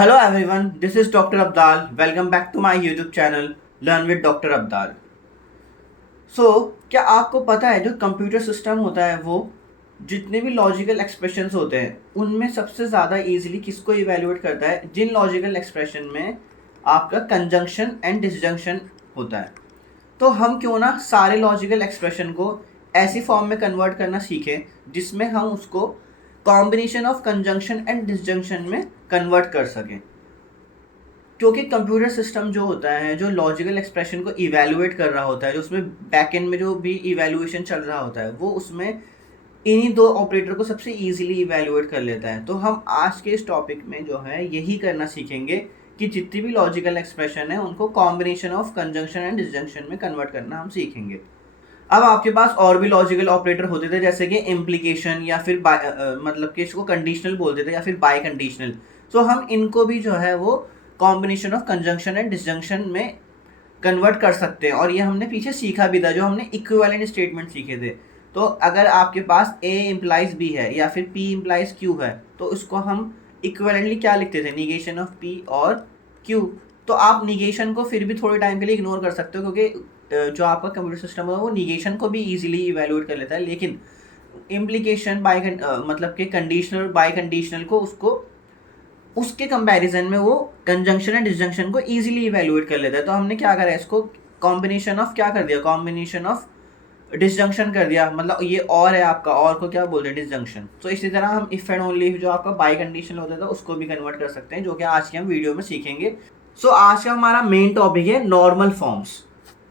Hello everyone, this is Dr. Abdal. Welcome back to my YouTube channel Learn with Dr. Abdal. क्या आपको पता है जो computer system होता है वो जितने भी लॉजिकल एक्सप्रेशंस होते हैं उनमें सबसे ज़्यादा इजीली किसको इवेल्युएट करता है? जिन लॉजिकल एक्सप्रेशन में आपका कंजंक्शन एंड डिसजंक्शन होता है। तो हम क्यों ना सारे लॉजिकल एक्सप्रेशन को ऐसी फॉर्म में कन्वर्ट करना सीखें जिसमें हम उसको combination of conjunction and disjunction में कन्वर्ट कर सकें। क्योंकि कंप्यूटर सिस्टम जो होता है, जो लॉजिकल एक्सप्रेशन को इवैल्यूएट कर रहा होता है, जो उसमें बैक एंड में जो भी इवैल्यूएशन चल रहा होता है, वो उसमें इन्हीं दो ऑपरेटर को सबसे इजीली इवैल्यूएट कर लेता है। तो हम आज के इस टॉपिक में जो है यही करना सीखेंगे कि जितनी भी लॉजिकल एक्सप्रेशन है उनको combination of conjunction and disjunction में कन्वर्ट करना हम सीखेंगे। अब आपके पास और भी लॉजिकल ऑपरेटर होते थे जैसे कि इम्प्लीकेशन या फिर मतलब कि इसको कंडीशनल बोलते थे या फिर बाय कंडीशनल। सो हम इनको भी जो है वो combination of conjunction and disjunction में कन्वर्ट कर सकते हैं, और ये हमने पीछे सीखा भी था जो हमने इक्विवेलेंट स्टेटमेंट सीखे थे। तो अगर आपके पास ए इम्प्लाइज बी है या फिर पी इम्प्लाइज क्यू है तो इसको हम इक्विवेलेंटली क्या लिखते थे? निगेशन ऑफ पी और क्यू। तो आप निगेशन को फिर भी थोड़े टाइम के लिए इग्नोर कर सकते हो क्योंकि जो आपका कंप्यूटर सिस्टम है वो निगेशन को भी इजीली इवेल्युएट कर लेता है, लेकिन इम्प्लीकेशन बाय मतलब कि कंडीशनल बाय कंडीशनल को उसको उसके कंपैरिजन में वो कंजंक्शन एंड डिसजंक्शन को इजीली इवेल्युएट कर लेता है। तो हमने क्या करा, इसको कॉम्बिनेशन ऑफ क्या कर दिया, कॉम्बिनेशन ऑफ डिसजंक्शन कर दिया। मतलब ये और है आपका, और को क्या बोलते हैं? डिसजंक्शन। तो इसी तरह हम इफ एंड ओनली जो आपका बाय कंडीशनल होता था उसको भी कन्वर्ट कर सकते हैं, जो कि आज के हम वीडियो में सीखेंगे। आज का हमारा मेन टॉपिक है नॉर्मल फॉर्म्स,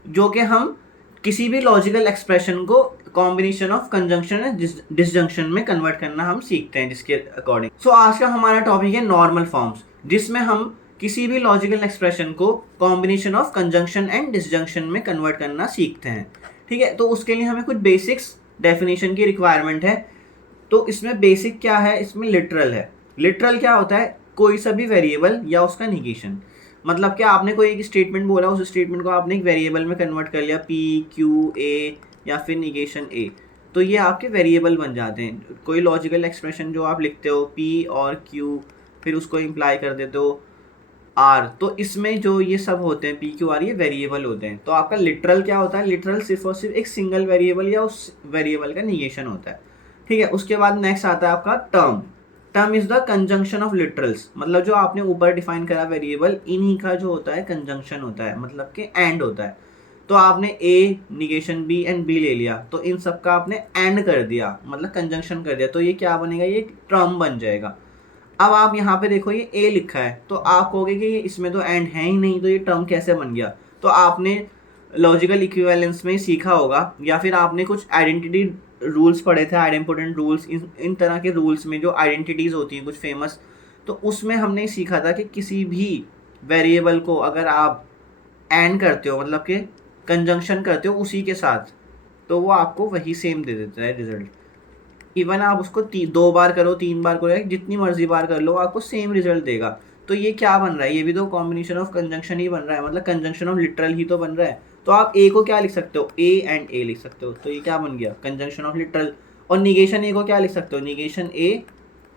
जो कि हम किसी भी लॉजिकल एक्सप्रेशन को combination of conjunction and disjunction में कन्वर्ट करना हम सीखते हैं जिसके अकॉर्डिंग। आज का हमारा टॉपिक है नॉर्मल फॉर्म्स, जिसमें हम किसी भी लॉजिकल एक्सप्रेशन को combination of conjunction and disjunction में कन्वर्ट करना सीखते हैं। ठीक है, तो उसके लिए हमें कुछ बेसिक्स डेफिनेशन की रिक्वायरमेंट है। तो इसमें बेसिक क्या है? इसमें लिटरल है। लिटरल क्या होता है? कोई सा भी वेरिएबल या उसका निगेशन। मतलब क्या, आपने कोई एक स्टेटमेंट बोला, उस स्टेटमेंट को आपने एक वेरिएबल में कन्वर्ट कर लिया, पी क्यू ए या फिर निगेशन ए, तो ये आपके वेरिएबल बन जाते हैं। कोई लॉजिकल एक्सप्रेशन जो आप लिखते हो पी और क्यू, फिर उसको इम्प्लाई कर देते हो आर, तो इसमें जो ये सब होते हैं पी क्यू आर, ये वेरिएबल होते हैं। तो आपका लिटरल क्या होता है? लिटरल सिर्फ और सिर्फ एक सिंगल वेरिएबल या उस वेरिएबल का निगेशन होता है। ठीक है, उसके बाद नेक्स्ट आता है आपका term. Term is the conjunction of literals. मतलब जो आपने ऊपर डिफाइन करा वेरिएबल, इन्हीं का जो होता है कंजंक्शन होता है, मतलब कि एंड होता है। तो आपने ए निगेशन बी एंड बी ले लिया, तो इन सब का आपने एंड कर दिया, मतलब कंजंक्शन कर दिया, तो ये क्या बनेगा? ये टर्म बन जाएगा। अब आप यहाँ पे देखो, ये ए लिखा है, तो आप कहोगे कि इसमें तो एंड है ही नहीं, तो ये टर्म कैसे बन गया? तो आपने लॉजिकल इक्विवेलेंस में सीखा होगा, या फिर आपने कुछ आइडेंटिटी रूल्स पढ़े थे, आइडेम्पोर्टेंट रूल्स। इन तरह के रूल्स में जो आइडेंटिटीज़ होती हैं कुछ फेमस, तो उसमें हमने सीखा था कि किसी भी वेरिएबल को अगर आप एंड करते हो, मतलब कि कंजंक्शन करते हो उसी के साथ, तो वो आपको वही सेम दे देता है रिजल्ट। इवन आप उसको दो बार करो, तीन बार करो, जितनी मर्जी बार कर लो, आपको सेम रिजल्ट देगा। तो ये क्या बन रहा है? ये भी तो कॉम्बिनेशन ऑफ कंजंक्शन ही बन रहा है, मतलब कंजंक्शन ऑफ लिटरल ही तो बन रहा है। तो आप ए को क्या लिख सकते हो? ए एंड ए लिख सकते हो, तो ये क्या बन गया? Conjunction of literal. और निगेशन ए को क्या लिख सकते हो? निगेशन ए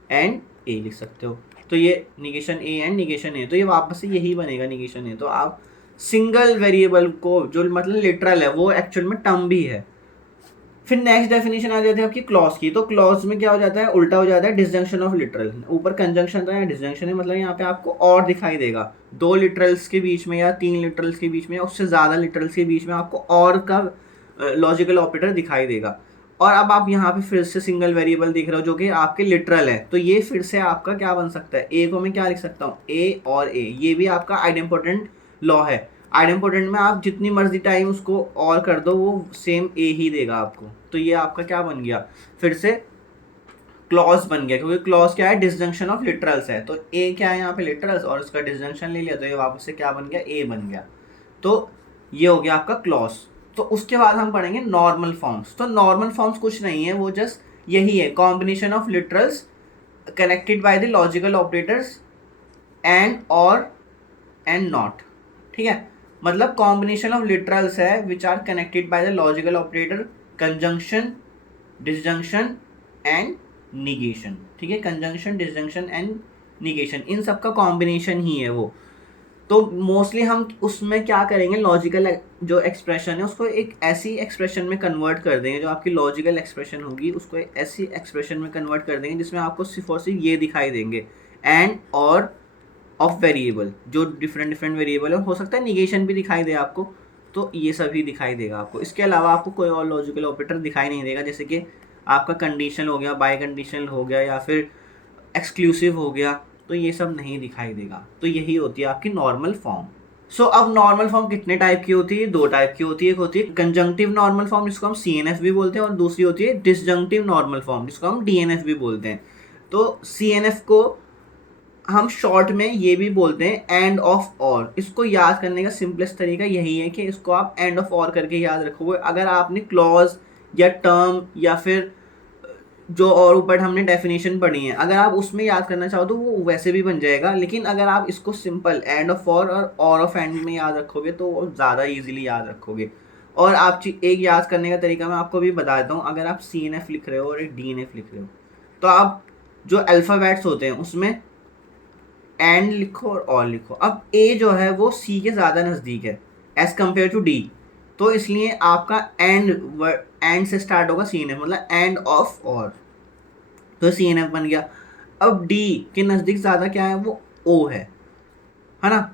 एंड ए लिख सकते हो, तो ये निगेशन ए एंड निगेशन ए, तो ये वापस से यही बनेगा निगेशन ए। तो आप सिंगल वेरिएबल को जो मतलब लिटरल है वो एक्चुअल में टर्म भी है। फिर नेक्स्ट डेफिनेशन आ जाती है आपकी क्लॉज की। तो क्लॉज में क्या हो जाता है? उल्टा हो जाता है, डिसजंक्शन ऑफ लिटरल। ऊपर कंजंक्शन था, यहाँ डिसजंक्शन है, मतलब यहाँ पे आपको और दिखाई देगा, दो लिटरल्स के बीच में या तीन लिटरल्स के बीच में या उससे ज़्यादा लिटरल्स के बीच में आपको और का लॉजिकल ऑपरेटर दिखाई देगा। और अब आप यहाँ पे फिर से सिंगल वेरिएबल दिख रहे हो जो कि आपके लिटरल है, तो ये फिर से आपका क्या बन सकता है? ए को मैं क्या लिख सकता हूँ? ए और ए, ये भी आपका आइडेम्पोर्टेंट लॉ है। आइडेम्पोर्टेंट में आप जितनी मर्जी टाइम उसको और कर दो, वो सेम ए ही देगा आपको। तो ये आपका क्या बन गया? फिर से क्लॉज बन गया, क्योंकि क्लॉज क्या है? डिसजंक्शन ऑफ लिटरल्स है। तो ए क्या है यहाँ पे? लिटरल्स, और उसका डिसजंक्शन ले लिया, तो ये वापस से क्या बन गया? ए बन गया। तो ये हो गया आपका क्लॉज। तो उसके बाद हम पढ़ेंगे नॉर्मल फॉर्म्स। तो नॉर्मल फॉर्म्स कुछ नहीं है, वो जस्ट यही है, combination of literals connected by the logical operators and और एंड नॉट। ठीक है, मतलब कॉम्बिनेशन ऑफ लिटरल्स है which are connected by the logical operator conjunction, disjunction and negation. ठीक है, कंजंक्शन, डिसजंक्शन एंड निगेशन, इन सब का कॉम्बिनेशन ही है वो। तो मोस्टली हम उसमें क्या करेंगे, लॉजिकल जो एक्सप्रेशन है उसको एक ऐसी एक्सप्रेशन में कन्वर्ट कर देंगे, जो आपकी लॉजिकल एक्सप्रेशन होगी उसको एक ऐसी एक्सप्रेशन में कन्वर्ट कर देंगे जिसमें आपको सिर्फ और सिर्फ ये दिखाई देंगे, एंड और ऑफ वेरिएबल, जो डिफरेंट डिफरेंट वेरिएबल है, हो सकता है निगेशन भी दिखाई दे आपको, तो ये सभी दिखाई देगा आपको। इसके अलावा आपको कोई और लॉजिकल ऑपरेटर दिखाई नहीं देगा, जैसे कि आपका कंडीशनल हो गया, बाय कंडीशनल हो गया, या फिर एक्सक्लूसिव हो गया, तो ये सब नहीं दिखाई देगा। तो यही होती है आपकी नॉर्मल फॉर्म। सो अब नॉर्मल फॉर्म कितने टाइप की होती है, दो टाइप की होती है। एक होती है कंजंक्टिव नॉर्मल फॉर्म, जिसको हम CNF भी बोलते हैं, और दूसरी होती है डिसजंक्टिव नॉर्मल फॉर्म, जिसको हम DNF भी बोलते हैं। तो CNF को हम शॉर्ट में ये भी बोलते हैं एंड ऑफ और। इसको याद करने का सिंपलेस्ट तरीका यही है कि इसको आप एंड ऑफ और करके याद रखोगे। अगर आपने क्लॉज या टर्म या फिर जो और ऊपर हमने डेफिनेशन पढ़ी है, अगर आप उसमें याद करना चाहो तो वो वैसे भी बन जाएगा, लेकिन अगर आप इसको सिंपल एंड ऑफ और ऑफ एंड में याद रखोगे तो वो ज़्यादा इजीली याद रखोगे। और आप एक याद करने का तरीका मैं आपको भी बता देता हूँ। अगर आप CNF लिख रहे हो और एक DNF लिख रहे हो, तो आप जो अल्फ़ाबेट्स होते हैं उसमें एंड लिखो और लिखो। अब ए जो है वो C के ज़्यादा नज़दीक है एज़ कम्पेयर टू D, तो इसलिए आपका एंड से स्टार्ट होगा CNF, मतलब एंड ऑफ और, तो CNF बन गया। अब D के नज़दीक ज़्यादा क्या है, वो O है ना।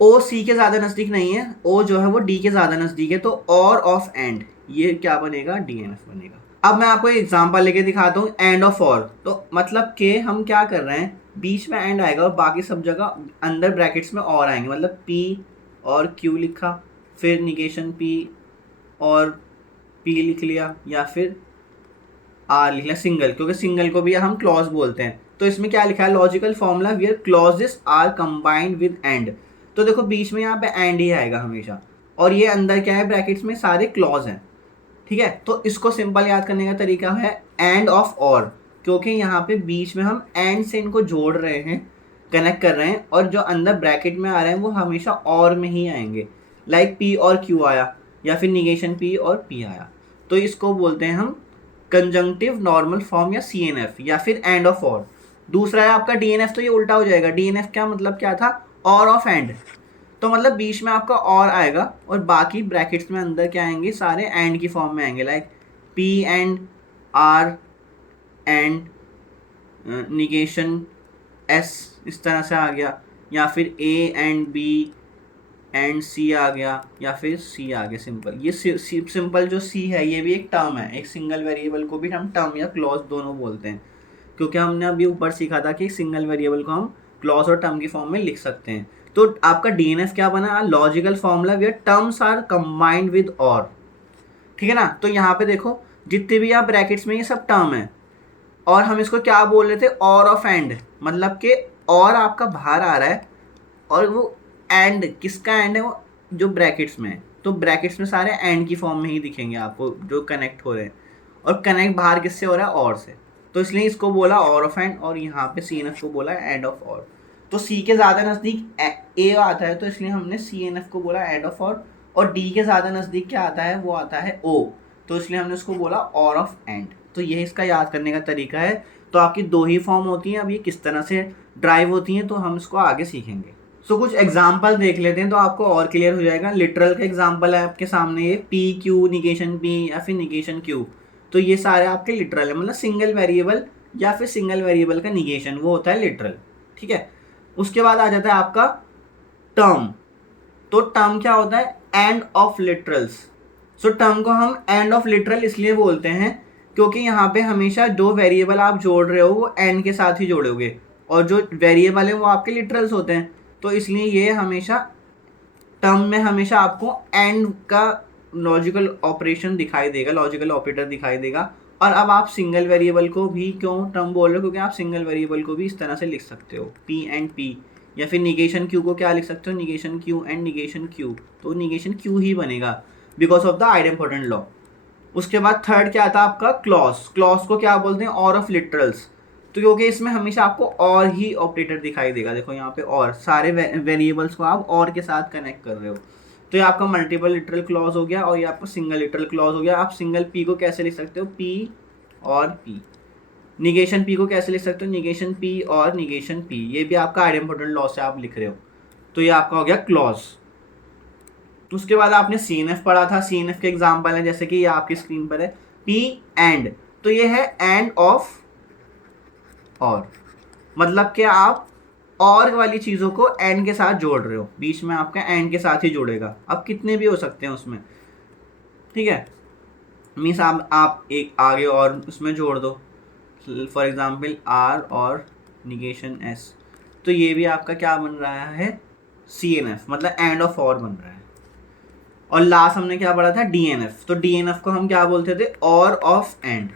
O C के ज़्यादा नज़दीक नहीं है, O जो है वो D के ज़्यादा नज़दीक है, तो और ऑफ एंड ये क्या बनेगा, DNF बनेगा। अब मैं आपको एक एग्जांपल लेके दिखाता हूँ एंड ऑफ और। तो मतलब कि हम क्या कर रहे हैं, बीच में एंड आएगा और बाकी सब जगह अंदर ब्रैकेट्स में और आएंगे, मतलब P और Q लिखा, फिर निगेशन P और P लिख लिया, या फिर R लिख लिया सिंगल, क्योंकि सिंगल को भी हम क्लॉज बोलते हैं। तो इसमें क्या लिखा है, logical formula where clauses are combined with and. तो देखो बीच में यहाँ पे एंड ही आएगा हमेशा, और ये अंदर क्या है, ब्रैकेट्स में सारे क्लॉज हैं, ठीक है। तो इसको सिंपल याद करने का तरीका है एंड ऑफ और, क्योंकि यहाँ पे बीच में हम एंड से इनको जोड़ रहे हैं, कनेक्ट कर रहे हैं, और जो अंदर ब्रैकेट में आ रहे हैं वो हमेशा और में ही आएंगे, लाइक P और Q आया, या फिर निगेशन P और P आया, तो इसको बोलते हैं हम कंजंक्टिव नॉर्मल फॉर्म या CNF, या फिर एंड ऑफ और। दूसरा है आपका DNF, तो ये उल्टा हो जाएगा। DNF क्या मतलब क्या था, और ऑफ एंड, तो मतलब बीच में आपका और आएगा और बाकी ब्रैकेट्स में अंदर क्या आएंगे, सारे एंड की फॉर्म में आएंगे, like P and R and negation S, इस तरह से आ गया, या फिर A and B and C आ गया, या फिर C आ गया। सिंपल, ये सिंपल जो C है ये भी एक टर्म है, एक सिंगल वेरिएबल को भी हम टर्म या क्लॉज दोनों बोलते हैं, क्योंकि हमने अभी ऊपर सीखा था कि सिंगल वेरिएबल को हम क्लॉज और टर्म की फॉर्म में लिख सकते हैं। तो आपका DNF क्या बना, logical formula where terms are combined with और, ठीक है ना। तो यहाँ पे देखो जितने भी आप ब्रैकेट्स में ये सब टर्म है, और हम इसको क्या बोल रहे थे, और ऑफ एंड, मतलब कि और आपका बाहर आ रहा है, और वो एंड किसका एंड है, वो जो ब्रैकेट्स में है, तो ब्रैकेट्स में सारे एंड की फॉर्म में ही दिखेंगे आपको जो कनेक्ट हो रहे हैं, और कनेक्ट बाहर किससे हो रहा है, और से, तो इसलिए इसको बोला और ऑफ एंड, और यहाँ पे CNF को बोला एंड ऑफ और। तो C के ज़्यादा नज़दीक A आता है, तो इसलिए हमने CNF को बोला एंड ऑफ और D के ज़्यादा नज़दीक क्या आता है, वो आता है O, तो इसलिए हमने उसको बोला और ऑफ एंड। तो यही इसका याद करने का तरीका है। तो आपकी दो ही फॉर्म होती हैं, अब ये किस तरह से ड्राइव होती हैं तो हम इसको आगे सीखेंगे। सो कुछ एग्जाम्पल देख लेते हैं तो आपको और क्लियर हो जाएगा। लिटरल का एग्जाम्पल है आपके सामने, ये PQ निगेशन P या फिर निगेशन Q, तो ये सारे आपके लिटरल है, मतलब सिंगल वेरिएबल या फिर सिंगल वेरिएबल का निगेशन, वो होता है लिटरल, ठीक है। उसके बाद आ जाता है आपका टर्म। तो टर्म क्या होता है, end of literals. So term को हम एंड ऑफ लिटरल इसलिए बोलते हैं क्योंकि यहाँ पे हमेशा जो वेरिएबल आप जोड़ रहे हो वो एंड के साथ ही जोड़ोगे, और जो वेरिएबल है वो आपके लिटरल्स होते हैं, तो इसलिए ये हमेशा टर्म में हमेशा आपको एंड का लॉजिकल ऑपरेशन दिखाई देगा, लॉजिकल ऑपरेटर दिखाई देगा। और अब आप सिंगल वेरिएबल को भी क्यों टर्म बोल रहे हो, क्योंकि आप सिंगल वेरिएबल को भी इस तरह से लिख सकते हो, P एंड P, या फिर निगेशन Q को क्या लिख सकते हो, negation Q and negation Q, तो निगेशन Q ही बनेगा because of the idempotent law. उसके बाद थर्ड क्या आता है आपका क्लॉज। क्लॉज को क्या बोलते हैं, और ऑफ लिटरल्स, तो क्योंकि इसमें हमेशा आपको और ही ऑपरेटर दिखाई देगा। देखो यहाँ पे और सारे वेरिएबल्स को आप और के साथ कनेक्ट कर रहे हो, तो ये आपका मल्टीपल लिटरल क्लॉज हो गया, और ये आपका सिंगल लिटरल क्लॉज हो गया। आप सिंगल P को कैसे लिख सकते हो, P और P, निगेशन पी को कैसे लिख सकते हो, निगेशन पी और निगेशन पी, ये भी आपका आइडेम्पोटेंट लॉ से आप लिख रहे हो, तो ये आपका हो गया क्लॉज। तो उसके बाद आपने सी एन एफ पढ़ा था, सी एन एफ के एग्जाम्पल है जैसे कि ये आपकी स्क्रीन पर है, पी एंड, तो ये है एंड ऑफ और, मतलब कि आप और वाली चीज़ों को एंड के साथ जोड़ रहे हो, बीच में आपका एंड के साथ ही जुड़ेगा, अब कितने भी हो सकते हैं उसमें, ठीक है, मीन्स आप एक आगे और उसमें जोड़ दो, फॉर एग्जाम्पल आर और निगेशन एस, तो ये भी आपका क्या बन रहा है, सी एन एफ, मतलब एंड ऑफ और बन रहा है। और लास्ट हमने क्या पढ़ा था, डी एन एफ, तो डी एन एफ को हम क्या बोलते थे, और ऑफ एंड,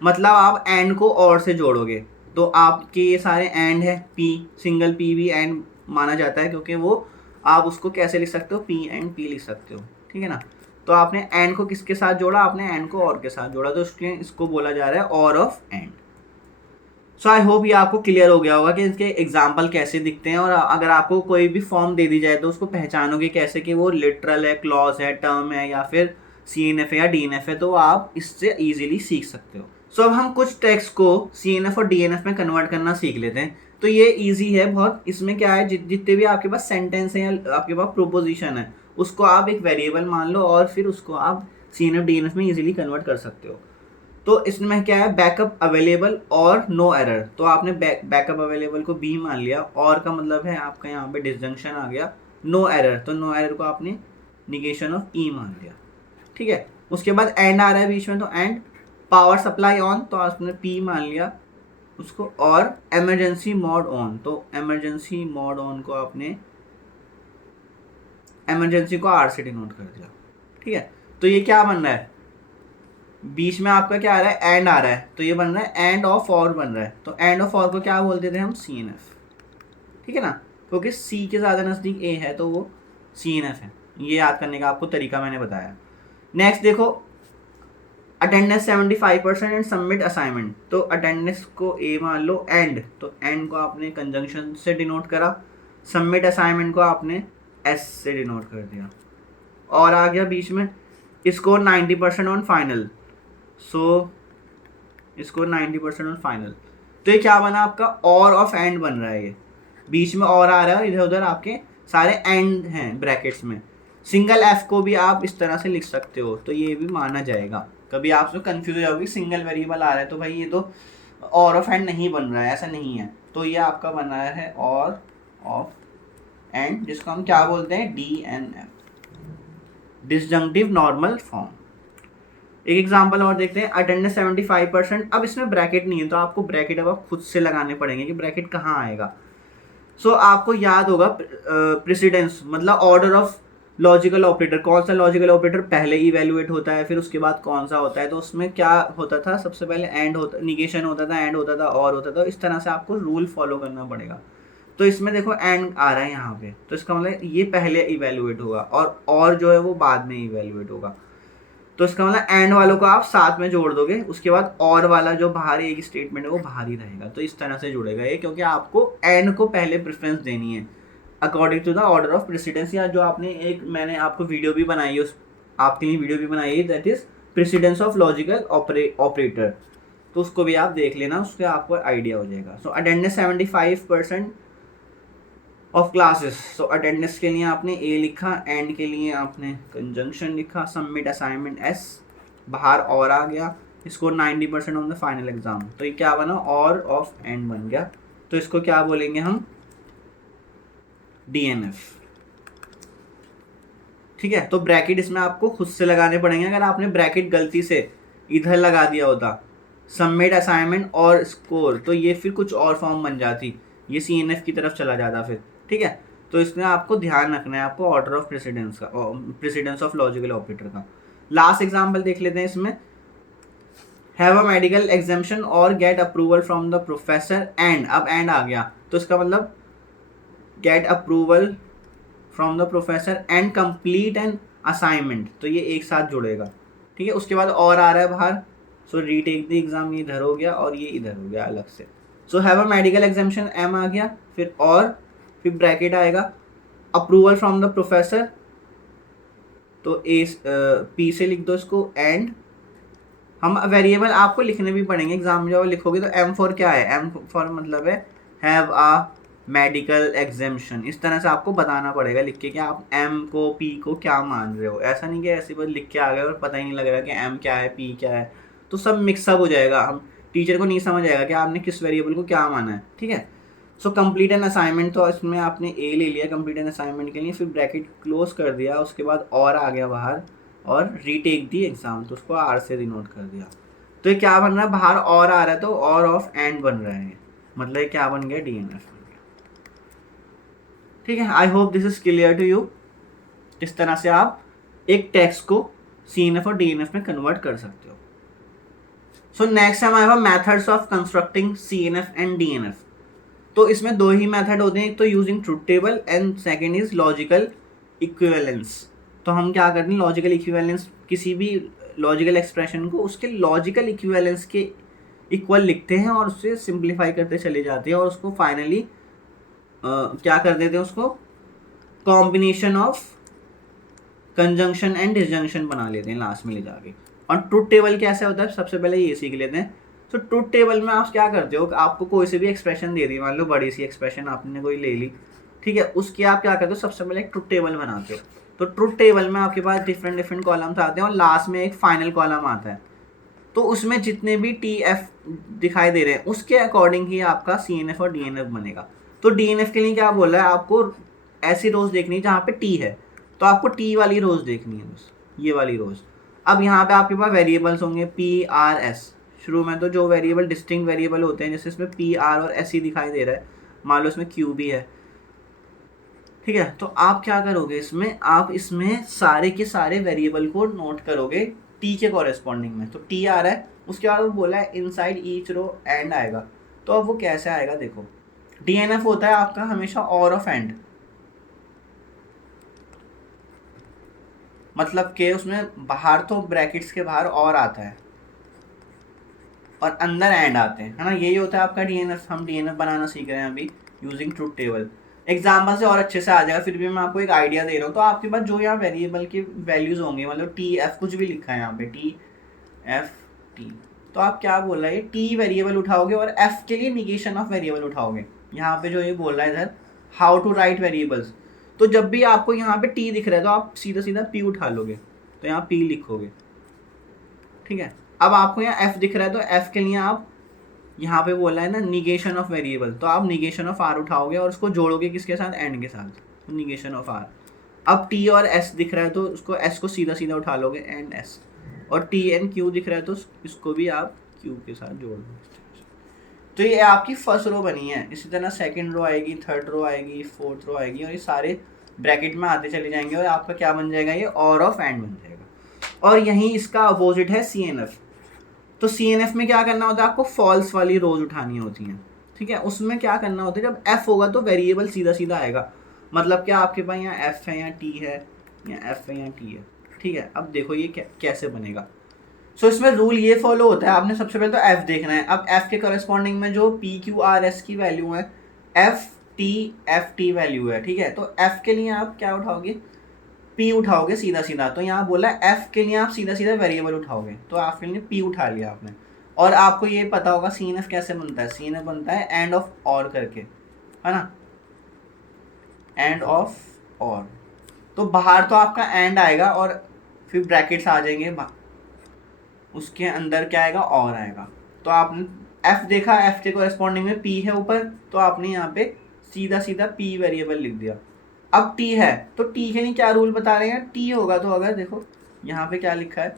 मतलब आप एंड को और से जोड़ोगे, तो आपके ये सारे एंड है, पी सिंगल पी भी एंड माना जाता है, क्योंकि वो आप उसको कैसे लिख सकते हो, पी एंड पी लिख सकते हो, ठीक है ना। तो आपने एंड को किसके साथ जोड़ा, आपने एंड को और के साथ जोड़ा, तो इसको बोला जा रहा है और of and. So I hope ये आपको क्लियर हो गया होगा कि इसके एग्जाम्पल कैसे दिखते हैं, और अगर आपको कोई भी फॉर्म दे दी जाए तो उसको पहचानोगे कैसे कि वो लिटरल है, क्लॉज है, टर्म है, या फिर सी एन एफ है या डी एन एफ है, तो आप इससे ईजिली सीख सकते हो। सो अब हम कुछ टेक्स्ट को सी एन एफ और डी एन एफ में कन्वर्ट करना सीख लेते हैं। तो ये ईजी है बहुत, इसमें क्या है, जितने भी आपके पास सेंटेंस है या आपके पास प्रोपोजिशन है, उसको आप एक वेरिएबल मान लो और फिर उसको आप C N F D N F में ईजिली कन्वर्ट कर सकते हो। तो इसमें क्या है, बैकअप अवेलेबल और नो एरर, तो आपने बैकअप अवेलेबल को बी मान लिया, और का मतलब है आपका यहाँ पे डिसजंक्शन आ गया, नो एरर, तो नो एरर को आपने निगेशन ऑफ ई मान लिया, ठीक है। उसके बाद एंड आ रहा है बीच में, तो एंड, पावर सप्लाई ऑन, तो आपने पी मान लिया उसको, और इमरजेंसी मोड ऑन, तो इमरजेंसी मोड ऑन को आपने इमरजेंसी को आर से डिनोट कर दिया, ठीक है। तो ये क्या बन रहा है, बीच में आपका क्या आ रहा है, एंड आ रहा है, तो ये बन रहा है एंड ऑफ और बन रहा है, तो एंड ऑफ और को क्या बोलते थे हम, सी एन एफ, ठीक है ना, क्योंकि सी के ज़्यादा नज़दीक ए है तो वो सी एन एफ है। ये याद करने का आपको तरीका मैंने बताया। नेक्स्ट देखो, अटेंडेंस 75% एंड सबमिट असाइनमेंट, तो अटेंडेंस को ए मान लो, एंड, तो एंड को आपने कंजंक्शन से डिनोट करा, सबमिट असाइनमेंट को आपने एस से डिनोट कर दिया, और आ गया बीच में स्कोर 90% ऑन फाइनल, सो इसको 90% ऑन फाइनल, तो ये क्या बना आपका, और ऑफ एंड बन रहा है, ये बीच में और आ रहा है और इधर उधर आपके सारे एंड हैं ब्रैकेट्स में। सिंगल एफ को भी आप इस तरह से लिख सकते हो, तो ये भी माना जाएगा। कभी आप उसमें कंफ्यूज हो जाओगे, सिंगल वेरिएबल आ रहा है तो भाई ये तो और ऑफ एंड नहीं बन रहा है, ऐसा नहीं है, तो ये आपका बन रहा है और ऑफ एंड, जिसको हम क्या बोलते हैं, D N F, disjunctive normal form. एक एग्जांपल और देखते हैं, अटेंडेंस 75%, अब इसमें ब्रैकेट नहीं है तो आपको ब्रैकेट अब आप खुद से लगाने पड़ेंगे कि ब्रैकेट कहाँ आएगा। सो आपको याद होगा प्रेसिडेंस, मतलब ऑर्डर ऑफ लॉजिकल ऑपरेटर, कौन सा लॉजिकल ऑपरेटर पहले इवेल्युएट होता है, फिर उसके बाद कौन सा होता है, तो उसमें क्या होता था, सबसे पहले एंड होता, निगेशन होता था, एंड होता था, और होता था, इस तरह से आपको रूल फॉलो करना पड़ेगा। तो इसमें देखो एंड आ रहा है यहाँ पे, तो इसका मतलब ये पहले इवेल्युएट होगा और जो है वो बाद में इवेल्युएट होगा, तो इसका मतलब एंड वालों को आप साथ में जोड़ दोगे, उसके बाद और वाला जो बाहर एक स्टेटमेंट है वो बाहर ही रहेगा, तो इस तरह से जुड़ेगा ये, क्योंकि आपको एंड को पहले प्रेफरेंस देनी है according to the order of precedence, या जो आपने एक मैंने आपको वीडियो भी बनाई है, उस आपके लिए वीडियो भी बनाई है, that is precedence of logical operator, तो उसको भी आप देख लेना, उससे आपको आइडिया हो जाएगा। So attendance 75% of classes, so attendance के लिए आपने ए लिखा, एंड के लिए आपने कंजंक्शन लिखा, सबमिट असाइनमेंट एस, बाहर और आ गया, score 90% on the final exam, तो ये क्या बना, और ऑफ एंड बन गया, तो इसको क्या बोलेंगे हम, डीएनएफ, ठीक है। तो ब्रैकेट इसमें आपको खुद से लगाने पड़ेंगे, अगर आपने ब्रैकेट गलती से इधर लगा दिया होता, सबमिट असाइनमेंट और स्कोर, तो ये फिर कुछ और फॉर्म बन जाती, ये सी एन एफ की तरफ चला जाता फिर, ठीक है। तो इसमें आपको ध्यान रखना है, आपको ऑर्डर ऑफ प्रेसिडेंस का, प्रेसिडेंस ऑफ लॉजिकल ऑपरेटर का। लास्ट एग्जांपल देख लेते हैं इसमें, हैव अ मेडिकल एग्जामिशन और get approval from the professor and, अब एंड आ गया तो इसका मतलब get approval from the professor and complete an assignment, तो ये एक साथ जुड़ेगा, ठीक है। उसके बाद और आ रहा है बाहर, सो रीटेक द एग्जाम, ये इधर हो गया और ये इधर हो गया अलग से, so have a medical examination M आ गया, फिर ब्रैकेट आएगा, अप्रूवल फ्रॉम द प्रोफेसर, तो ए पी से लिख दो इसको, एंड हम वेरिएबल आपको लिखने भी पड़ेंगे, एग्जाम में जब लिखोगे तो एम फॉर क्या है, एम फॉर मतलब है हैव अ मेडिकल एग्जेम्पशन, इस तरह से आपको बताना पड़ेगा लिख के कि आप एम को पी को क्या मान रहे हो। ऐसा नहीं कि ऐसी बस लिख के आ गए और पता ही नहीं लग रहा कि एम क्या है पी क्या है, तो सब मिक्सअप हो जाएगा, हम टीचर को नहीं समझ आएगा कि आपने किस वेरिएबल को क्या माना है। ठीक है, सो कंप्लीट एन असाइनमेंट, तो इसमें आपने ए ले लिया कंप्लीट एन असाइनमेंट के लिए, फिर ब्रैकेट क्लोज कर दिया, उसके बाद और आ गया बाहर और रीटेक दी एग्जाम, तो उसको आर से डिनोट कर दिया। तो ये क्या बन रहा है, बाहर और आ रहा है तो और ऑफ एंड बन रहा है, मतलब ये क्या बन गया, डीएनएफ बन गया। ठीक है, I hope this is clear to you. इस तरह से आप एक टेक्स्ट को सीएनएफ और डीएनएफ में कन्वर्ट कर सकते हो। सो नेक्स्ट हमारे पास methods of constructing CNF and DNF. तो इसमें दो ही मेथड होते हैं, एक तो using truth table and second is logical equivalence. तो हम क्या करते हैं, लॉजिकल इक्विवेलेंस, किसी भी लॉजिकल एक्सप्रेशन को उसके लॉजिकल इक्विवेलेंस के इक्वल लिखते हैं और उससे सिंप्लीफाई करते चले जाते हैं और उसको फाइनली क्या कर देते हैं, उसको combination of conjunction and disjunction बना लेते हैं लास्ट में ले जाके। और ट्रुथ टेबल कैसे होता है, सबसे पहले ये सीख लेते हैं। तो ट्रुथ टेबल में आप क्या करते हो, आपको कोई सी भी एक्सप्रेशन दे दी, मान लो बड़ी सी एक्सप्रेशन आपने कोई ले ली, ठीक है, उसकी आप क्या करते हो, सबसे पहले एक ट्रुथ टेबल बनाते हो। तो ट्रुथ टेबल में आपके पास डिफरेंट डिफरेंट कॉलम्स आते हैं और लास्ट में एक फाइनल कॉलम आता है। तो उसमें जितने भी टी एफ दिखाई दे रहे हैं उसके अकॉर्डिंग ही आपका सी एन एफ और डी एन एफ बनेगा। तो डी एन एफ के लिए क्या बोल रहा है, आपको ऐसी रोज देखनी है जहाँ पे टी है, तो आपको टी वाली रोज देखनी है, बस ये वाली रोज। अब यहाँ पे आपके पास वेरिएबल्स होंगे पी आर एस, शुरू में तो जो वेरिएबल डिस्टिंक्ट वेरिएबल होते हैं, जैसे इसमें पी आर और एस ही दिखाई दे रहा है, मान लो इसमें क्यू भी है। ठीक है, तो आप क्या करोगे, इसमें आप इसमें सारे के सारे वेरिएबल को नोट करोगे टी के कॉरेस्पॉन्डिंग में। तो टी आ रहा है, उसके बाद वो बोला है इनसाइड ईच रो एंड आएगा। तो अब वो कैसे आएगा, देखो डीएनएफ होता है आपका हमेशा और ऑफ एंड, मतलब कि उसमें बाहर तो ब्रैकेट्स के बाहर और आता है और अंदर एंड आते हैं, है ना, यही होता है आपका डीएनएफ। हम डीएनएफ बनाना सीख रहे हैं अभी यूजिंग ट्रुथ टेबल। एग्जाम्पल से और अच्छे से आ जाएगा, फिर भी मैं आपको एक आइडिया दे रहा हूँ। तो आपके पास जो यहाँ वेरिएबल के वैल्यूज होंगे, मतलब टी एफ कुछ भी लिखा है यहाँ पे टी एफ टी, तो आप क्या बोल रहा है, टी वेरिएबल उठाओगे और एफ के लिए निगेशन ऑफ वेरिएबल उठाओगे। यहाँ पे जो ये बोल रहा है इधर हाउ टू राइट वेरिएबल्स, तो जब भी आपको यहाँ पे टी दिख रहा है तो आप सीधा सीधा पी उठा लोगे, तो यहाँ पी लिखोगे। ठीक है, अब आपको यहाँ एफ दिख रहा है तो एफ के लिए आप यहाँ पे बोला है ना निगेशन ऑफ वेरिएबल, तो आप निगेशन ऑफ आर उठाओगे और उसको जोड़ोगे किसके साथ, एंड के साथ, तो निगेशन ऑफ आर। अब टी और एस दिख रहा है तो उसको एस को सीधा सीधा उठा लोगे एंड एस, और टी एंड क्यू दिख रहा है तो इसको भी आप क्यू के साथ जोड़ लो। तो ये आपकी फर्स्ट रो बनी है। इसी तरह सेकंड रो आएगी, थर्ड रो आएगी, फोर्थ रो आएगी, और ये सारे ब्रैकेट में आते चले जाएंगे और आपका क्या बन जाएगा, ये और ऑफ एंड बन जाएगा। और यहीं इसका अपोजिट है सी एन एफ। तो सी एन एफ में क्या करना होता है, आपको फॉल्स वाली रोज उठानी होती हैं। ठीक है, उसमें क्या करना होता है, जब एफ होगा तो वेरिएबल सीधा सीधा आएगा, मतलब क्या आपके पास यहाँ एफ है, यहाँ टी है, यहाँ एफ है, यहाँ टी है। ठीक है, अब देखो ये कैसे बनेगा। सो इसमें रूल ये फॉलो होता है, आपने सबसे पहले तो एफ देखना है। अब एफ के करस्पॉन्डिंग में जो पी क्यू आर एस की वैल्यू है, एफ टी वैल्यू है। ठीक है, तो एफ के लिए आप क्या उठाओगे, पी उठाओगे सीधा सीधा। तो यहाँ बोला एफ के लिए आप सीधा सीधा वेरिएबल उठाओगे, तो आपके लिए पी उठा लिया आपने। और आपको ये पता होगा सी एन एफ कैसे बनता है, सी एन एफ बनता है एंड ऑफ और करके, है ना, एंड ऑफ और। तो बाहर तो आपका एंड आएगा और फिर ब्रैकेट्स आ जाएंगे, उसके अंदर क्या आएगा, और आएगा। तो आपने एफ देखा, एफ के कोरेस्पॉन्डिंग में पी है ऊपर, तो आपने यहाँ पे सीधा सीधा पी वेरिएबल लिख दिया। अब टी है तो टी के लिए क्या रूल बता रहे हैं, टी होगा तो अगर देखो यहाँ पे क्या लिखा है,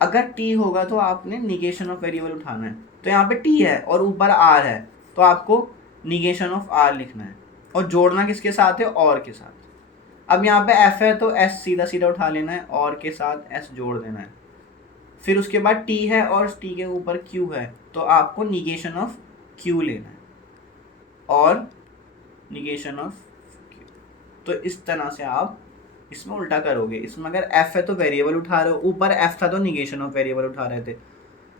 अगर टी होगा तो आपने निगेशन ऑफ वेरिएबल उठाना है। तो यहाँ पे टी है और ऊपर आर है, तो आपको निगेशन ऑफ आर लिखना है और जोड़ना किसके साथ है, और के साथ। अब यहाँ पे एफ है तो एस सीधा सीधा उठा लेना है, और के साथ एस जोड़ देना है। फिर उसके बाद टी है और टी के ऊपर क्यू है, तो आपको निगेशन ऑफ क्यू लेना है और निगेशन ऑफ क्यू। तो इस तरह से आप इसमें उल्टा करोगे। इसमें अगर एफ है तो वेरिएबल उठा रहे हो, ऊपर एफ था तो निगेशन ऑफ वेरिएबल उठा रहे थे।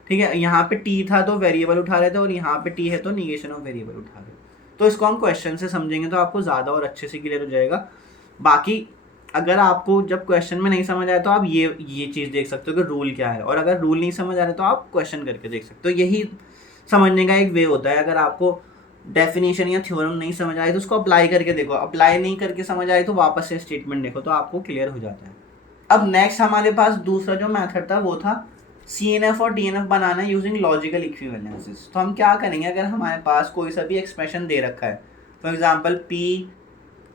ठीक है, यहाँ पे टी था तो वेरिएबल उठा रहे थे, और यहाँ पे टी है तो निगेशन ऑफ वेरिएबल उठा रहे हो। तो इसको हम क्वेश्चन से समझेंगे तो आपको ज़्यादा और अच्छे से क्लियर हो जाएगा। बाकी अगर आपको जब क्वेश्चन में नहीं समझ आए तो आप ये चीज़ देख सकते हो कि रूल क्या है, और अगर रूल नहीं समझ आ रहा है तो आप क्वेश्चन करके देख सकते हो। यही समझने का एक वे होता है। अगर आपको डेफिनेशन या थ्योरम नहीं समझ आए तो उसको अप्लाई करके देखो, अप्लाई नहीं करके समझ आए तो वापस से स्टेटमेंट देखो, तो आपको क्लियर हो जाता है। अब नेक्स्ट हमारे पास दूसरा जो मेथड था वो था CNF और DNF बनाना यूजिंग लॉजिकल इक्विवेलेंसेस। तो हम क्या करेंगे, अगर हमारे पास कोई सा भी एक्सप्रेशन दे रखा है, for example P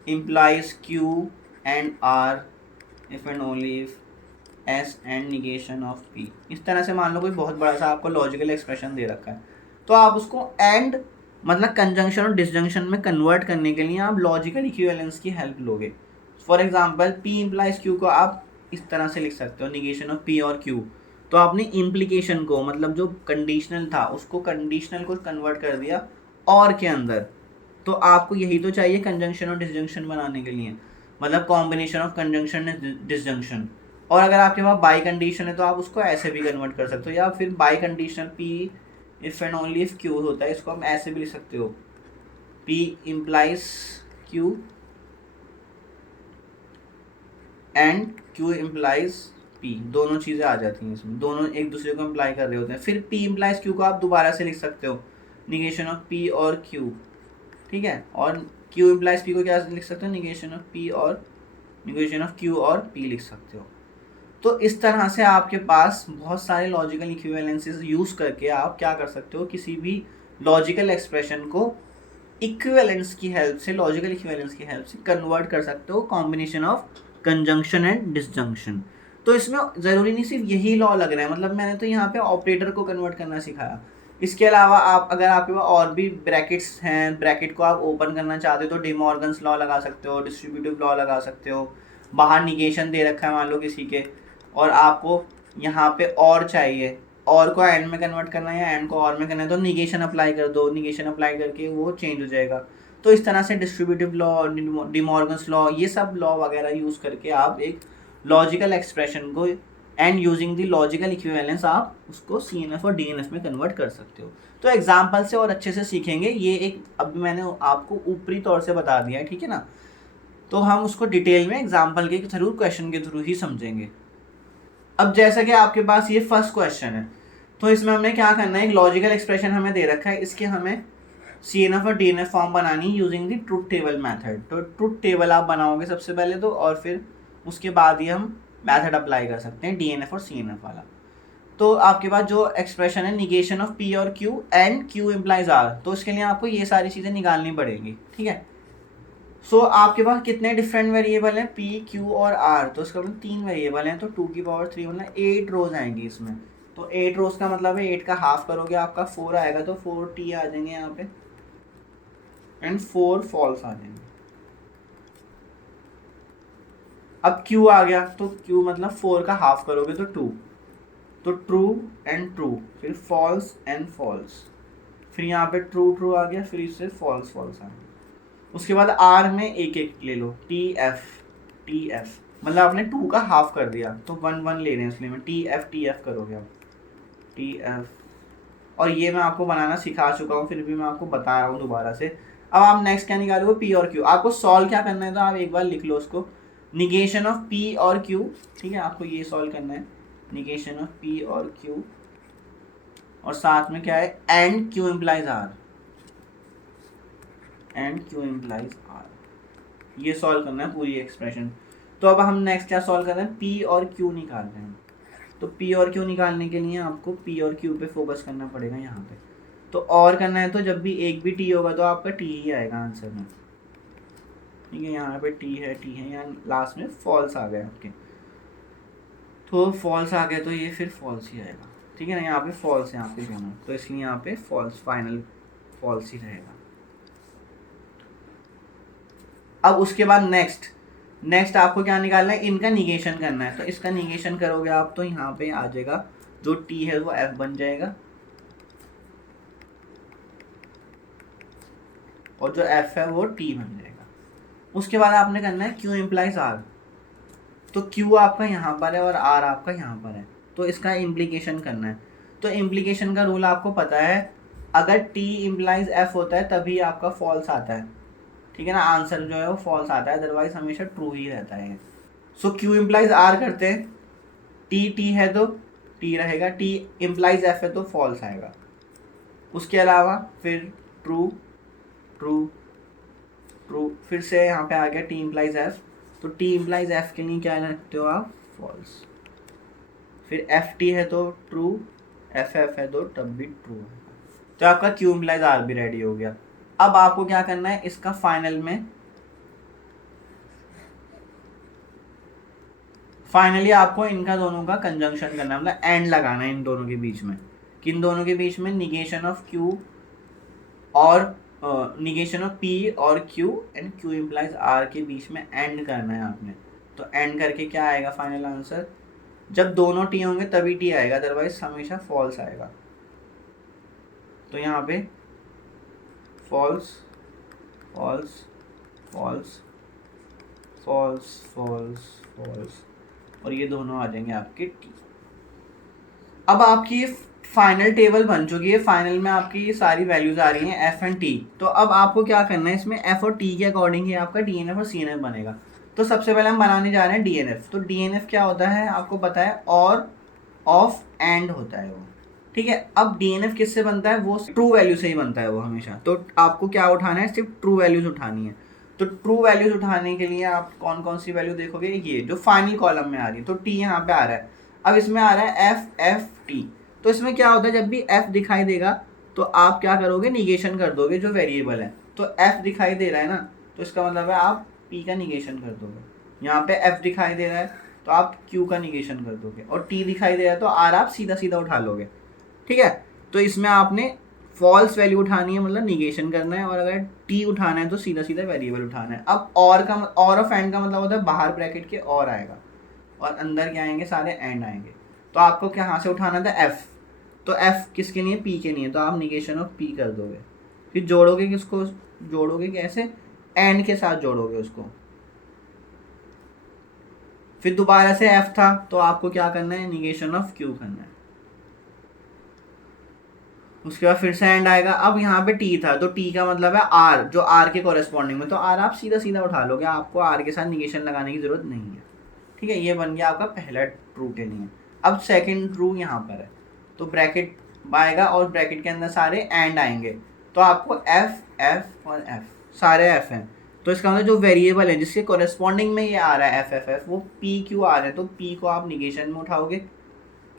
implies Q and R if and only if S and negation of P, इस तरह से मान लो कोई बहुत बड़ा सा आपको लॉजिकल एक्सप्रेशन दे रखा है, तो आप उसको एंड मतलब कंजंक्शन और डिसजंक्शन में कन्वर्ट करने के लिए आप लॉजिकल इक्विवेलेंस की हेल्प लोगे। For example P implies Q को आप इस तरह से लिख सकते हो, निगेशन ऑफ P और Q। तो आपने इम्प्लीकेशन को मतलब जो कंडीशनल था उसको कंडीशनल को कन्वर्ट कर दिया और के अंदर। तो आपको यही तो चाहिए कंजंक्शन और डिसजंक्शन बनाने के लिए, मतलब combination of conjunction and disjunction. और अगर आपके पास बाई कंडीशन है तो आप उसको ऐसे भी कन्वर्ट कर सकते हो, या फिर by condition P if and only if Q होता है, इसको हम ऐसे भी लिख सकते हो, P implies Q and Q implies P। दोनों चीज़ें आ जाती हैं इसमें, दोनों एक दूसरे को इम्प्लाई कर रहे होते हैं। फिर P implies Q को आप दोबारा से लिख सकते हो, निगेशन ऑफ P और Q, ठीक है। और Q implies P को क्या लिख सकते हो, निगेशन ऑफ P और निगेशन ऑफ Q और P लिख सकते हो। तो इस तरह से आपके पास बहुत सारे लॉजिकल इक्विवेलेंसेस यूज़ करके आप क्या कर सकते हो, किसी भी लॉजिकल एक्सप्रेशन को इक्विवेलेंस की हेल्प से, लॉजिकल इक्विवेलेंस की हेल्प से कन्वर्ट कर सकते हो, combination of conjunction and disjunction. तो इसमें ज़रूरी नहीं सिर्फ यही लॉ लग रहा है, मतलब मैंने तो यहाँ पे ऑपरेटर को कन्वर्ट करना सिखाया। इसके अलावा आप अगर आपके पास और भी ब्रैकेट्स हैं, ब्रैकेट को आप ओपन करना चाहते हो तो डी मॉर्गन्स लॉ लगा सकते हो, डिस्ट्रीब्यूटिव लॉ लगा सकते हो। बाहर निगेशन दे रखा है मान लो किसी के, और आपको यहाँ पे और चाहिए, और को एंड में कन्वर्ट करना है या एंड को और में करना है, तो निगेशन अप्लाई कर दो, निगेशन अप्लाई करके वो चेंज हो जाएगा। तो इस तरह से distributive law, D Morgan's law, ये सब लॉ वगैरह यूज़ करके आप एक लॉजिकल एक्सप्रेशन को and using the logical equivalence आप उसको CNF और DNF में कन्वर्ट कर सकते हो। तो एग्जाम्पल से और अच्छे से सीखेंगे, ये एक अभी मैंने आपको ऊपरी तौर से बता दिया है, ठीक है ना। तो हम उसको डिटेल में एग्जाम्पल के थ्रू, क्वेश्चन के थ्रू ही समझेंगे। अब जैसा कि आपके पास ये फर्स्ट क्वेश्चन है, तो इसमें हमें क्या करना है, एक लॉजिकल एक्सप्रेशन हमें दे रखा है, इसके हमें CNF और DNF फॉर्म बनानी using the truth table method. तो ट्रुथ टेबल आप बनाओगे सबसे पहले तो, और फिर उसके बाद ही हम मेथड अप्लाई कर सकते हैं DNF और CNF वाला। तो आपके पास जो एक्सप्रेशन है निगेशन ऑफ P और Q and Q implies R, तो इसके लिए आपको ये सारी चीज़ें निकालनी पड़ेगी, ठीक है। सो आपके पास कितने डिफरेंट वेरिएबल हैं, P, Q और R, तो इसका मतलब 3 वेरिएबल हैं, तो 2 की पावर 3 मतलब 8 रोज आएंगी इसमें। तो 8 रोज का मतलब है 8 का हाफ करोगे आपका 4 आएगा, तो 4T आ जाएंगे यहाँ पे एंड 4 फॉल्स आ जाएंगे। अब Q आ गया, तो Q मतलब 4 का हाफ करोगे तो 2, तो ट्रू एंड ट्रू, फिर फॉल्स एंड फॉल्स, फिर यहाँ पे ट्रू ट्रू आ गया, फिर इससे फॉल्स फॉल्स आ गया। उसके बाद R में एक एक ले लो, TF मतलब आपने 2 का हाफ कर दिया, तो 1 1 ले रहे हैं, इसलिए मैं TF करोगे अब TF। और ये मैं आपको बनाना सिखा चुका हूँ, फिर भी मैं आपको बता रहा हूँ दोबारा से। अब आप नेक्स्ट क्या निकालोगे, P और Q। आपको सॉल्व क्या करना है, तो आप एक बार लिख लो उसको, निगेशन ऑफ P और Q, ठीक है। आपको ये सॉल्व करना है, निगेशन ऑफ P और Q, और साथ में क्या है, and Q implies R, and Q implies R। ये सॉल्व करना है पूरी एक्सप्रेशन। तो अब हम नेक्स्ट क्या सॉल्व कर रहे हैं, P और Q निकाल रहे हैं। तो P और Q निकालने के लिए आपको P और Q पे फोकस करना पड़ेगा यहाँ पे। तो और करना है, तो जब भी एक भी T होगा तो आपका T ही आएगा आंसर में, ठीक है। यहाँ पे T है यहाँ लास्ट में फॉल्स आ गया आपके, तो फॉल्स आ गया तो ये फिर फॉल्स ही आएगा, ठीक है ना। यहाँ पे फॉल्स है आपके दोनों, तो इसलिए यहाँ पे फॉल्स, फाइनल फॉल्स ही रहेगा। अब उसके बाद नेक्स्ट आपको क्या निकालना है, इनका निगेशन करना है। तो इसका निगेशन करोगे आप, तो यहाँ पे आ जाएगा जो T है वो F बन जाएगा, और जो F है वो T बन जाएगा। उसके बाद आपने करना है Q इम्प्लाइज R। तो Q आपका यहाँ पर है और R आपका यहाँ पर है, तो इसका इम्प्लीकेशन करना है। तो इम्प्लीकेशन का रूल आपको पता है, अगर T इम्प्लाइज F होता है तभी आपका फॉल्स आता है, ठीक है ना। आंसर जो है वो फॉल्स आता है, अदरवाइज हमेशा ट्रू ही रहता है। सो क्यू इम्प्लाइज आर करते हैं, टी टी है तो टी रहेगा, टी इम्प्लाइज एफ है तो फॉल्स आएगा। उसके अलावा फिर ट्रू ट्रू ट्रू, फिर से यहाँ पे आ गया टी इम्प्लाइज एफ, तो टी इम्प्लाइज एफ के लिए क्या रखते हो आप, फॉल्स। फिर एफ टी है तो ट्रू, एफ एफ है तो तब भी ट्रू है। तो आपका क्यू इम्प्लाइज आर भी रेडी हो गया। अब आपको क्या करना है, इसका फाइनली आपको इनका दोनों का कंजंक्शन करना है, मतलब एंड लगाना है इन दोनों के बीच में। किन दोनों के बीच में, निगेशन ऑफ क्यू और निगेशन ऑफ पी और Q and Q implies R के बीच में एंड करना है आपने। तो एंड करके क्या आएगा फाइनल आंसर, जब दोनों टी होंगे तभी टी आएगा, अदरवाइज हमेशा फॉल्स आएगा। तो यहाँ पे false false false false false false, और ये दोनों आ जाएंगे आपके टी। अब आपकी फाइनल टेबल बन चुकी है, फाइनल में आपकी ये सारी वैल्यूज आ रही हैं एफ एंड टी। तो अब आपको क्या करना है, इसमें एफ और टी के अकॉर्डिंग ही आपका डी एन एफ और सी एन एफ बनेगा। तो सबसे पहले हम बनाने जा रहे हैं डी एन एफ। तो डी एन एफ क्या होता है आपको पता है, और ऑफ एंड होता है वो, ठीक है। अब डी एन एफ किससे बनता है, वो ट्रू वैल्यू से ही बनता है वो हमेशा। तो आपको क्या उठाना है, सिर्फ ट्रू वैल्यूज उठानी है। तो ट्रू वैल्यूज उठाने के लिए आप कौन कौन सी वैल्यू देखोगे, ये जो फाइनल कॉलम में आ रही है। तो टी यहाँ पे आ रहा है, अब इसमें आ रहा है एफ एफ टी। तो इसमें क्या होता है, जब भी एफ दिखाई देगा तो आप क्या करोगे, निगेशन कर दोगे जो वेरिएबल है। तो एफ दिखाई दे रहा है ना, तो इसका मतलब है आप पी का निगेशन कर दोगे। यहाँ पे एफ दिखाई दे रहा है तो आप क्यू का निगेशन कर दोगे, और टी दिखाई दे रहा है तो आर आप सीधा सीधा उठा लोगे, ठीक है। तो इसमें आपने फॉल्स वैल्यू उठानी है, मतलब निगेशन करना है, और अगर टी उठाना है तो सीधा सीधा वेरिएबल उठाना है। अब और का, और ऑफ एंड का मतलब होता है बाहर ब्रैकेट के और आएगा, और अंदर क्या आएंगे, सारे एंड आएंगे। तो आपको क्या यहाँ से उठाना था, एफ। तो एफ किसके लिए, पी के लिए, तो आप निगेशन ऑफ पी कर दोगे। फिर जोड़ोगे किसको, जोड़ोगे कैसे, एंड के साथ जोड़ोगे उसको। फिर दोबारा से एफ था तो आपको क्या करना है, निगेशन ऑफ क्यू करना है। उसके बाद फिर से एंड आएगा। अब यहाँ पे टी था तो टी का मतलब है आर, जो आर के कॉरेस्पॉन्डिंग में, तो आर आप सीधा सीधा उठा लोगे, आपको आर के साथ निगेशन लगाने की जरूरत नहीं है, ठीक है। ये बन गया आपका पहला ट्रू के लिए। अब सेकंड ट्रू यहाँ पर है, तो ब्रैकेट आएगा और ब्रैकेट के अंदर सारे एंड आएंगे। तो आपको एफ एफ और एफ सारे एफ हैं, तो इसका मतलब जो वेरिएबल है जिसके कॉरेस्पॉन्डिंग में ये आ रहा है एफ एफ एफ, वो पी क्यू आ रहा है। तो पी को आप निगेशन में उठाओगे,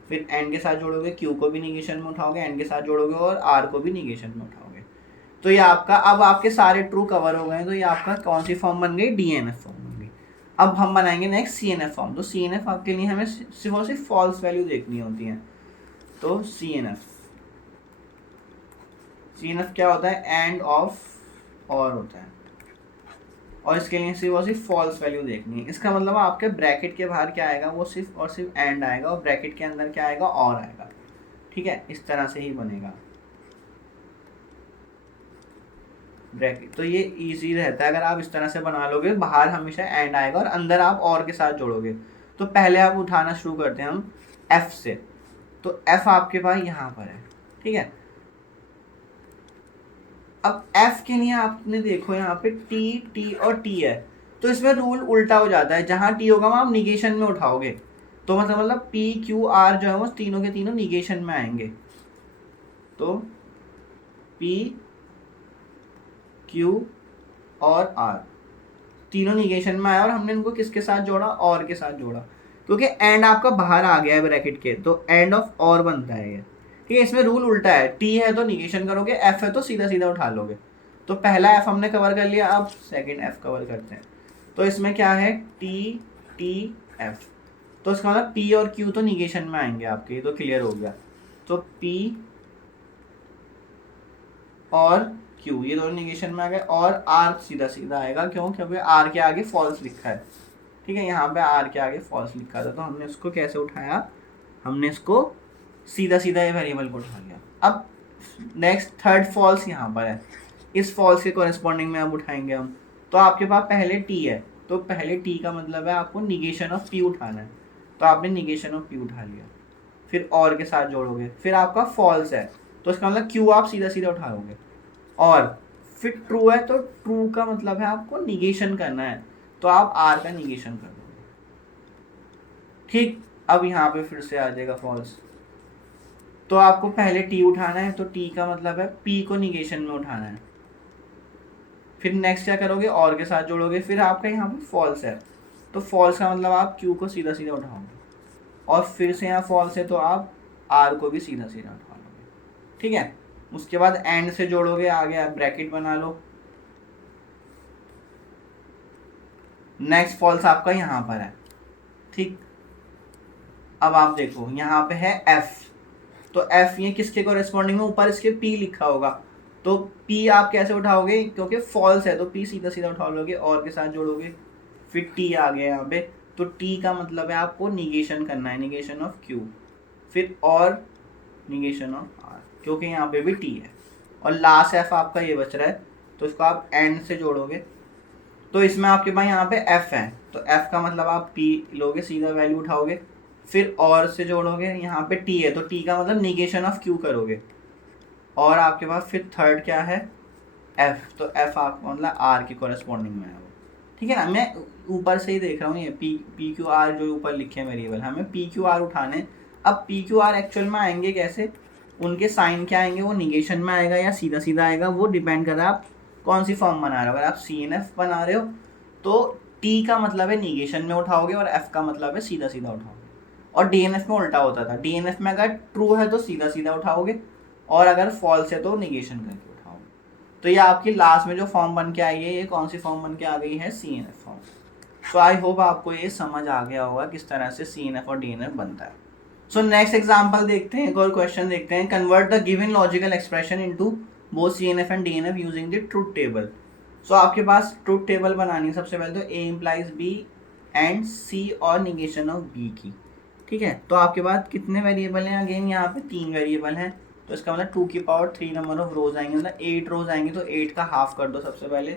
फिर एन के साथ जोड़ोगे, क्यू को भी निगेशन में उठाओगे, एन के साथ जोड़ोगे, और आर को भी निगेशन में उठाओगे। तो ये आपका, अब आपके सारे ट्रू कवर हो गए। तो ये आपका कौन सी फॉर्म बन गई, डी एन एफ फॉर्म बन गई। अब हम बनाएंगे next C N F form. तो सी एन एफ आपके लिए हमें सिर्फ और सिर्फ फॉल्स वैल्यू देखनी होती है। तो सी एन एफ क्या होता है, एंड ऑफ और होता है, और इसके लिए सिर्फ और सिर्फ फॉल्स वैल्यू देखनी है। इसका मतलब आपके ब्रैकेट के बाहर क्या आएगा, वो सिर्फ और सिर्फ एंड आएगा, और ब्रैकेट के अंदर क्या आएगा, और आएगा, ठीक है। इस तरह से ही बनेगा ब्रैकेट। तो ये इजी रहता है, अगर आप इस तरह से बना लोगे, बाहर हमेशा एंड आएगा और अंदर आप और के साथ जोड़ोगे। तो पहले आप उठाना शुरू करते हैं हम एफ से। तो एफ आपके पास यहाँ पर है, ठीक है। अब एफ के लिए आपने देखो यहाँ पे टी टी और टी है, तो इसमें रूल उल्टा हो जाता है, जहाँ टी होगा वहाँ आप निगेशन में उठाओगे। तो मतलब पी क्यू आर जो है वो तीनों के तीनों निगेशन में आएंगे। तो पी क्यू और आर तीनों निगेशन में आया, और हमने इनको किसके साथ जोड़ा, और के साथ जोड़ा, क्योंकि एंड आपका बाहर आ गया है ब्रैकेट के, तो एंड ऑफ और बनता है ये, ठीक है। इसमें रूल उल्टा है, टी है तो निगेशन करोगे, एफ है तो सीधा सीधा उठा लोगे। तो पहला एफ हमने कवर कर लिया, अब सेकंड एफ कवर करते हैं। तो इसमें क्या है, टी टी एफ। तो इसका मतलब पी और क्यू तो निगेशन में आएंगे आपके, ये तो क्लियर हो गया। तो पी और क्यू ये दोनों निगेशन में आ गए, और आर सीधा सीधा आएगा, क्यों, क्योंकि आर के आगे फॉल्स लिखा है, ठीक है। यहाँ पे आर के आगे फॉल्स लिखा था, तो हमने इसको कैसे उठाया, हमने इसको सीधा सीधा ये वेरिएबल को उठा लिया। अब नेक्स्ट थर्ड फॉल्स यहाँ पर है, इस फॉल्स के कॉरेस्पॉन्डिंग में अब उठाएंगे हम। तो आपके पास पहले टी है, तो पहले टी का मतलब है आपको निगेशन ऑफ पी उठाना है, तो आपने निगेशन ऑफ पी उठा लिया, फिर और के साथ जोड़ोगे, फिर आपका फॉल्स है तो इसका मतलब क्यू आप सीधा सीधा उठाओगे, और फिर ट्रू है तो ट्रू का मतलब है आपको निगेशन करना है, तो आप आर का निगेशन कर दोगे। ठीक, अब यहाँ पे फिर से आ जाएगा फॉल्स। तो आपको पहले टी उठाना है, तो टी का मतलब है पी को निगेशन में उठाना है। फिर नेक्स्ट क्या करोगे, और के साथ जोड़ोगे, फिर आपका यहाँ पे फॉल्स है तो फॉल्स का मतलब आप क्यू को सीधा सीधा उठाओगे, और फिर से यहाँ फॉल्स है तो आप आर को भी सीधा सीधा उठा लोगे। ठीक है, उसके बाद एंड से जोड़ोगे, आगे आप ब्रैकेट बना लो। नेक्स्ट फॉल्स आपका यहाँ पर है। ठीक, अब आप देखो यहाँ पे है एफ, तो एफ ये किसके कोरेस्पॉन्डिंग में, ऊपर इसके पी लिखा होगा, तो पी आप कैसे उठाओगे, क्योंकि फॉल्स है तो पी सीधा सीधा उठा लोगे, और के साथ जोड़ोगे, फिर टी आ गया यहाँ पे, तो टी का मतलब है आपको निगेशन करना है, निगेशन ऑफ क्यू, फिर और निगेशन ऑफ आर, क्योंकि यहाँ पे भी टी है, और लास्ट एफ आपका ये बच रहा है, तो इसको आप एंड से जोड़ोगे। तो इसमें आपके पास यहाँ पे एफ है, तो एफ का मतलब आप पी लोगे, सीधा वैल्यू उठाओगे, फिर और से जोड़ोगे, यहाँ पे टी है तो टी का मतलब निगेशन ऑफ क्यू करोगे, और आपके पास फिर थर्ड क्या है, एफ, तो एफ आपका मतलब आर के कोरेस्पॉन्डिंग में है वो। ठीक है ना, मैं ऊपर से ही देख रहा हूँ, ये पी क्यू आर जो ऊपर लिखे हैं वेरिएबल, हमें पी क्यू आर उठाने। अब पी क्यू आर एक्चुअल में आएंगे कैसे, उनके साइन क्या आएंगे, वो निगेशन में आएगा या सीधा सीधा आएगा, वो डिपेंड कर रहा है आप कौन सी फॉर्म बना रहे हो। अगर आप सी एन एफ बना रहे हो तो टी का मतलब है निगेशन में उठाओगे, और एफ का मतलब है सीधा सीधा उठाओगे, और डी एन एफ में उल्टा होता था, डी एन एफ में अगर ट्रू है तो सीधा सीधा उठाओगे, और अगर फॉल्स है तो निगेशन करके उठाओगे। तो ये आपकी लास्ट में जो फॉर्म बन के आई है, ये कौन सी फॉर्म बन के आ गई है, C N F form. So I hope आपको ये समझ आ गया होगा किस तरह से सी एन एफ और डी एन एफ बनता है। सो नेक्स्ट एग्जाम्पल देखते हैं, एक और क्वेश्चन देखते हैं। Convert the given logical expression into both C N F and D N F using the truth table. So आपके पास ट्रूथ टेबल बनानी है, सबसे पहले तो A implies B and C और निगेशन ऑफ बी की। ठीक है, तो आपके पास कितने वेरिएबल हैं, अगेन यहाँ पे 3 वेरिएबल हैं, तो इसका मतलब 2 की पावर 3 नंबर ऑफ रोज आएंगे, मतलब 8 रोज आएंगे, तो 8 का हाफ कर दो सबसे पहले,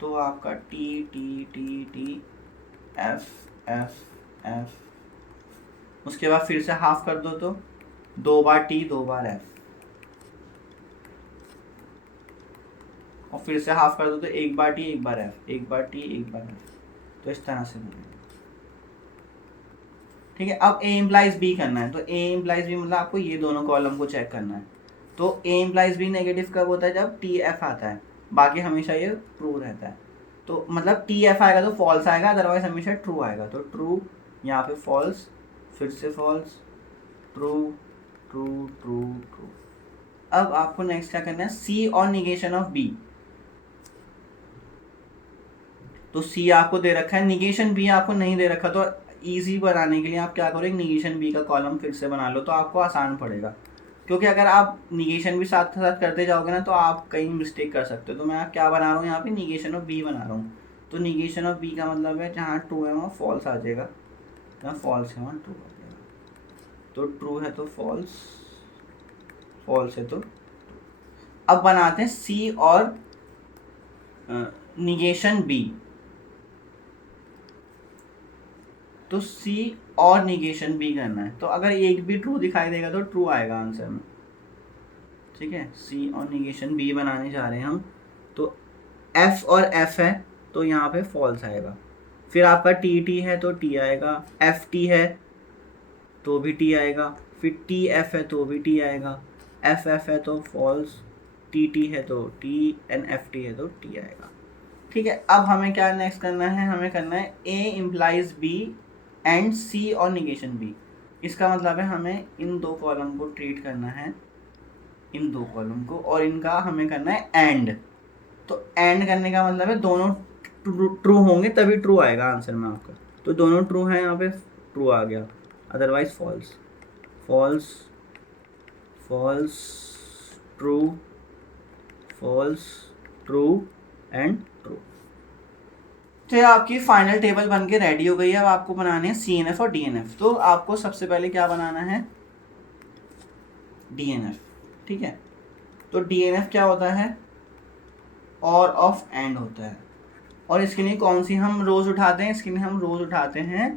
तो आपका T T T T F F F, उसके बाद फिर से हाफ कर दो, तो 2 बार टी 2 बार एफ, और फिर से हाफ कर दो तो 1 बार टी 1 बार एफ, 1 बार टी 1 बार एफ, तो इस तरह से बनेगा। ठीक है, अब ए इम्प्लाइज बी करना है, तो ए इम्प्लाइज बी मतलब आपको ये दोनों कॉलम को चेक करना है। तो ए इम्प्लाइज बी नेगेटिव कब होता है, जब टी एफ आता है, बाकी हमेशा ये ट्रू रहता है। तो मतलब टी एफ आएगा तो फॉल्स आएगा, अदरवाइज हमेशा ट्रू आएगा, तो ट्रू, यहाँ पे फॉल्स, फिर से false, true true true true. अब आपको नेक्स्ट क्या करना है, सी और निगेशन ऑफ बी। तो सी आपको दे रखा है, निगेशन बी आपको नहीं दे रखा, तो इजी बनाने के लिए आप क्या करो, एक निगेशन बी का कॉलम फिर से बना लो, तो आपको आसान पड़ेगा, क्योंकि अगर आप निगेशन भी साथ साथ करते जाओगे ना तो आप कहीं मिस्टेक कर सकते हो। तो मैं क्या बना रहा हूँ यहाँ पे, निगेशन ऑफ बी बना रहा हूँ, तो निगेशन ऑफ बी का मतलब है जहाँ ट्रू है वहाँ फॉल्स आ जाएगा, जहाँ फॉल्स है वहाँ ट्रू आ जाएगा, तो ट्रू है तो फॉल्स, फॉल्स है तो। अब बनाते हैं सी और निगेशन बी, तो सी और निगेशन बी करना है, तो अगर एक भी ट्रू दिखाई देगा तो ट्रू आएगा आंसर में। ठीक है, सी और निगेशन बी बनाने जा रहे हैं हम, तो एफ और एफ है तो यहाँ पे फॉल्स आएगा, फिर आपका टी टी है तो टी आएगा, एफ टी है तो भी टी आएगा, फिर टी एफ है तो भी टी आएगा, एफ एफ है तो फॉल्स, टी टी है तो टी, एंड एफ टी है तो टी आएगा। ठीक है, अब हमें क्या नेक्स्ट करना है, हमें करना है ए इम्प्लाइज बी एंड सी और निगेशन बी। इसका मतलब है हमें इन दो कॉलम को ट्रीट करना है, इन दो कॉलम को, और इनका हमें करना है एंड। तो एंड करने का मतलब है दोनों ट्रू होंगे तभी ट्रू आएगा आंसर में आपका, तो दोनों ट्रू है, यहाँ पे ट्रू आ गया, otherwise false, false false true, false true and true. तो ये आपकी फाइनल टेबल बन के रेडी हो गई है। अब आपको बनाने हैं सी एन एफ और डी एन एफ। तो आपको सबसे पहले क्या बनाना है, डी एन एफ। ठीक है, तो डी एन एफ क्या होता है, और ऑफ एंड होता है, और इसके लिए कौन सी हम रोज उठाते हैं, इसके लिए हम रोज उठाते हैं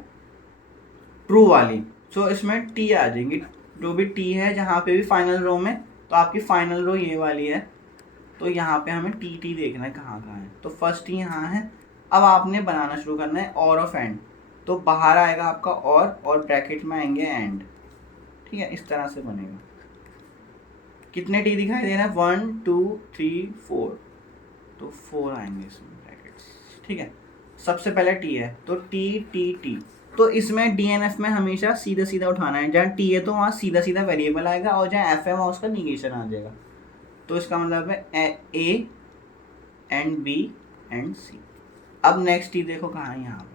ट्रू वाली। सो इसमें टी आ जाएंगी, जो भी टी है जहाँ पे भी फाइनल रो में, तो आपकी फाइनल रो ये वाली है, तो यहाँ पे हमें टी टी देखना है कहाँ कहाँ है, तो फर्स्ट ही यहाँ है। अब आपने बनाना शुरू करना है और ऑफ एंड, तो बाहर आएगा आपका और ब्रैकेट में आएंगे एंड। ठीक है, इस तरह से बनेगा। कितने टी दिखाई दे रहे हैं? 1 2 3 4, तो 4 आएंगे इसमें ब्रैकेट्स। ठीक है, सबसे पहले टी है तो टी टी टी। तो इसमें डीएनएफ में हमेशा सीधा सीधा उठाना है, जहाँ टी है तो वहाँ सीधा सीधा वेरिएबल आएगा, और जहाँ एफ है वहाँ उसका निगेशन आ जाएगा। तो इसका मतलब है ए एंड बी एंड सी। अब नेक्स्ट टी देखो कहाँ है, यहाँ पे।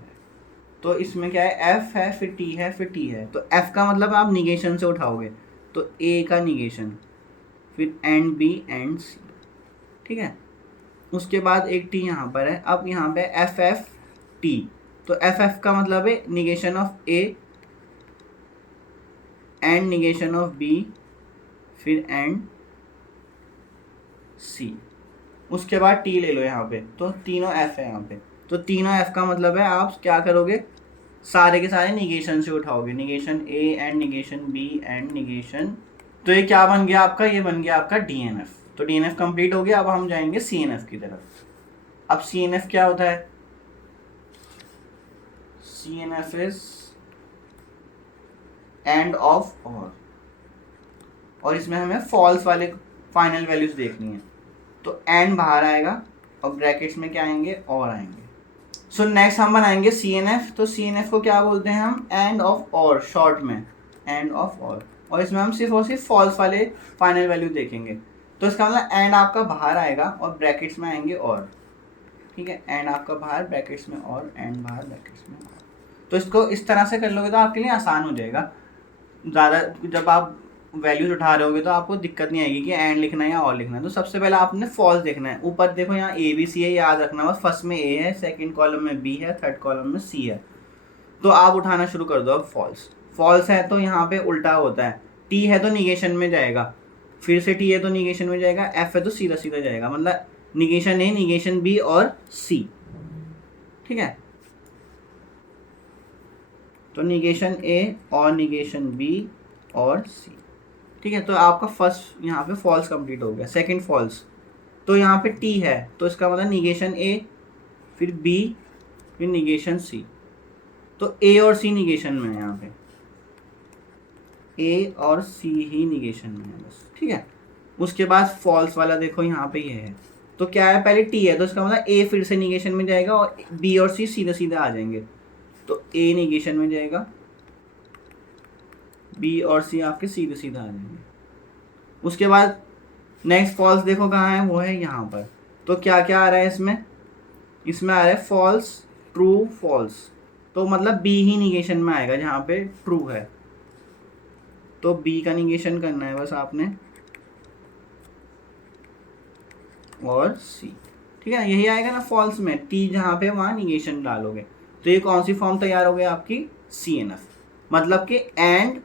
तो इसमें क्या है? एफ है, फिर टी है, फिर टी है। तो एफ का मतलब आप निगेशन से उठाओगे, तो ए का निगेशन, फिर एंड बी एंड सी। ठीक है, उसके बाद एक टी यहाँ पर है। अब यहाँ पे एफ एफ टी, तो एफ एफ का मतलब है negation of A and negation of B, फिर एंड सी। उसके बाद टी ले लो यहाँ पे, तो तीनों एफ है यहाँ पे। तो तीनों एफ का मतलब है आप क्या करोगे? सारे के सारे निगेशन से उठाओगे, negation A and negation B and negation. तो ये क्या बन गया आपका? ये बन गया आपका डीएनएफ। तो डीएनएफ कंप्लीट हो गया। अब हम जाएंगे सीएनएफ की तरफ। अब सीएनएफ क्या होता है? सीएनएफ इज एंड ऑफ और इसमें हमें फॉल्स वाले फाइनल वैल्यूज देखनी है। तो एंड बाहर आएगा और ब्रैकेट्स में क्या आएंगे? और आएंगे। सो नेक्स्ट हम बनाएंगे सीएनएफ। तो सीएनएफ को क्या बोलते हैं हम? एंड ऑफ और, शॉर्ट में एंड ऑफ और इसमें हम सिर्फ और सिर्फ फॉल्स वाले फाइनल वैल्यू देखेंगे। तो इसका मतलब एंड आपका बाहर आएगा और ब्रैकेट्स में आएंगे और। ठीक है, एंड आपका बाहर, ब्रैकेट्स में और, एंड बाहर, ब्रैकेट्स में और। तो इसको इस तरह से कर लोगे तो आपके लिए आसान हो जाएगा। ज़्यादा जब आप वैल्यूज उठा रहे होगे तो आपको दिक्कत नहीं आएगी कि एंड लिखना है या और लिखना है। तो सबसे पहले आपने फॉल्स देखना है। ऊपर देखो यहाँ ए बी सी है, याद रखना बस। फर्स्ट में ए है, सेकंड कॉलम में बी है, थर्ड कॉलम में सी है। तो आप उठाना शुरू कर दो अब फॉल्स। फॉल्स है तो यहाँ पे उल्टा होता है, टी है तो निगेशन में जाएगा, फिर से टी है तो निगेशन में जाएगा, एफ है तो सीधा सीधा जाएगा, मतलब निगेशन ए, निगेशन बी और सी। ठीक है, तो निगेशन ए और निगेशन बी और सी। ठीक है, तो आपका फर्स्ट यहाँ पे फॉल्स कंप्लीट हो गया। सेकंड फॉल्स, तो यहाँ पे टी है तो इसका मतलब निगेशन ए, फिर बी, फिर निगेशन सी। तो ए और सी निगेशन में है यहाँ पे, ए और सी ही निगेशन में है बस। ठीक है, उसके बाद फॉल्स वाला देखो यहाँ पे ये है। तो क्या है? पहले टी है तो इसका मतलब ए फिर से निगेशन में जाएगा और बी और सी सीधा सीधा आ जाएंगे। तो ए निगेशन में जाएगा, बी और सी आपके सीधे सीधा आ जाएंगे। उसके बाद नेक्स्ट फॉल्स देखो कहाँ है? वो है यहाँ पर। तो क्या क्या आ रहा है इसमें? इसमें आ रहा है फॉल्स, ट्रू, फॉल्स। तो मतलब बी ही निगेशन में आएगा जहाँ पे ट्रू है। तो बी का निगेशन करना है बस आपने, और सी। ठीक है, यही आएगा ना फॉल्स में, टी जहाँ पे वहाँ निगेशन डालोगे। तो ये कौन सी फॉर्म तैयार हो गई आपकी? सीएनएफ। मतलब कि एंड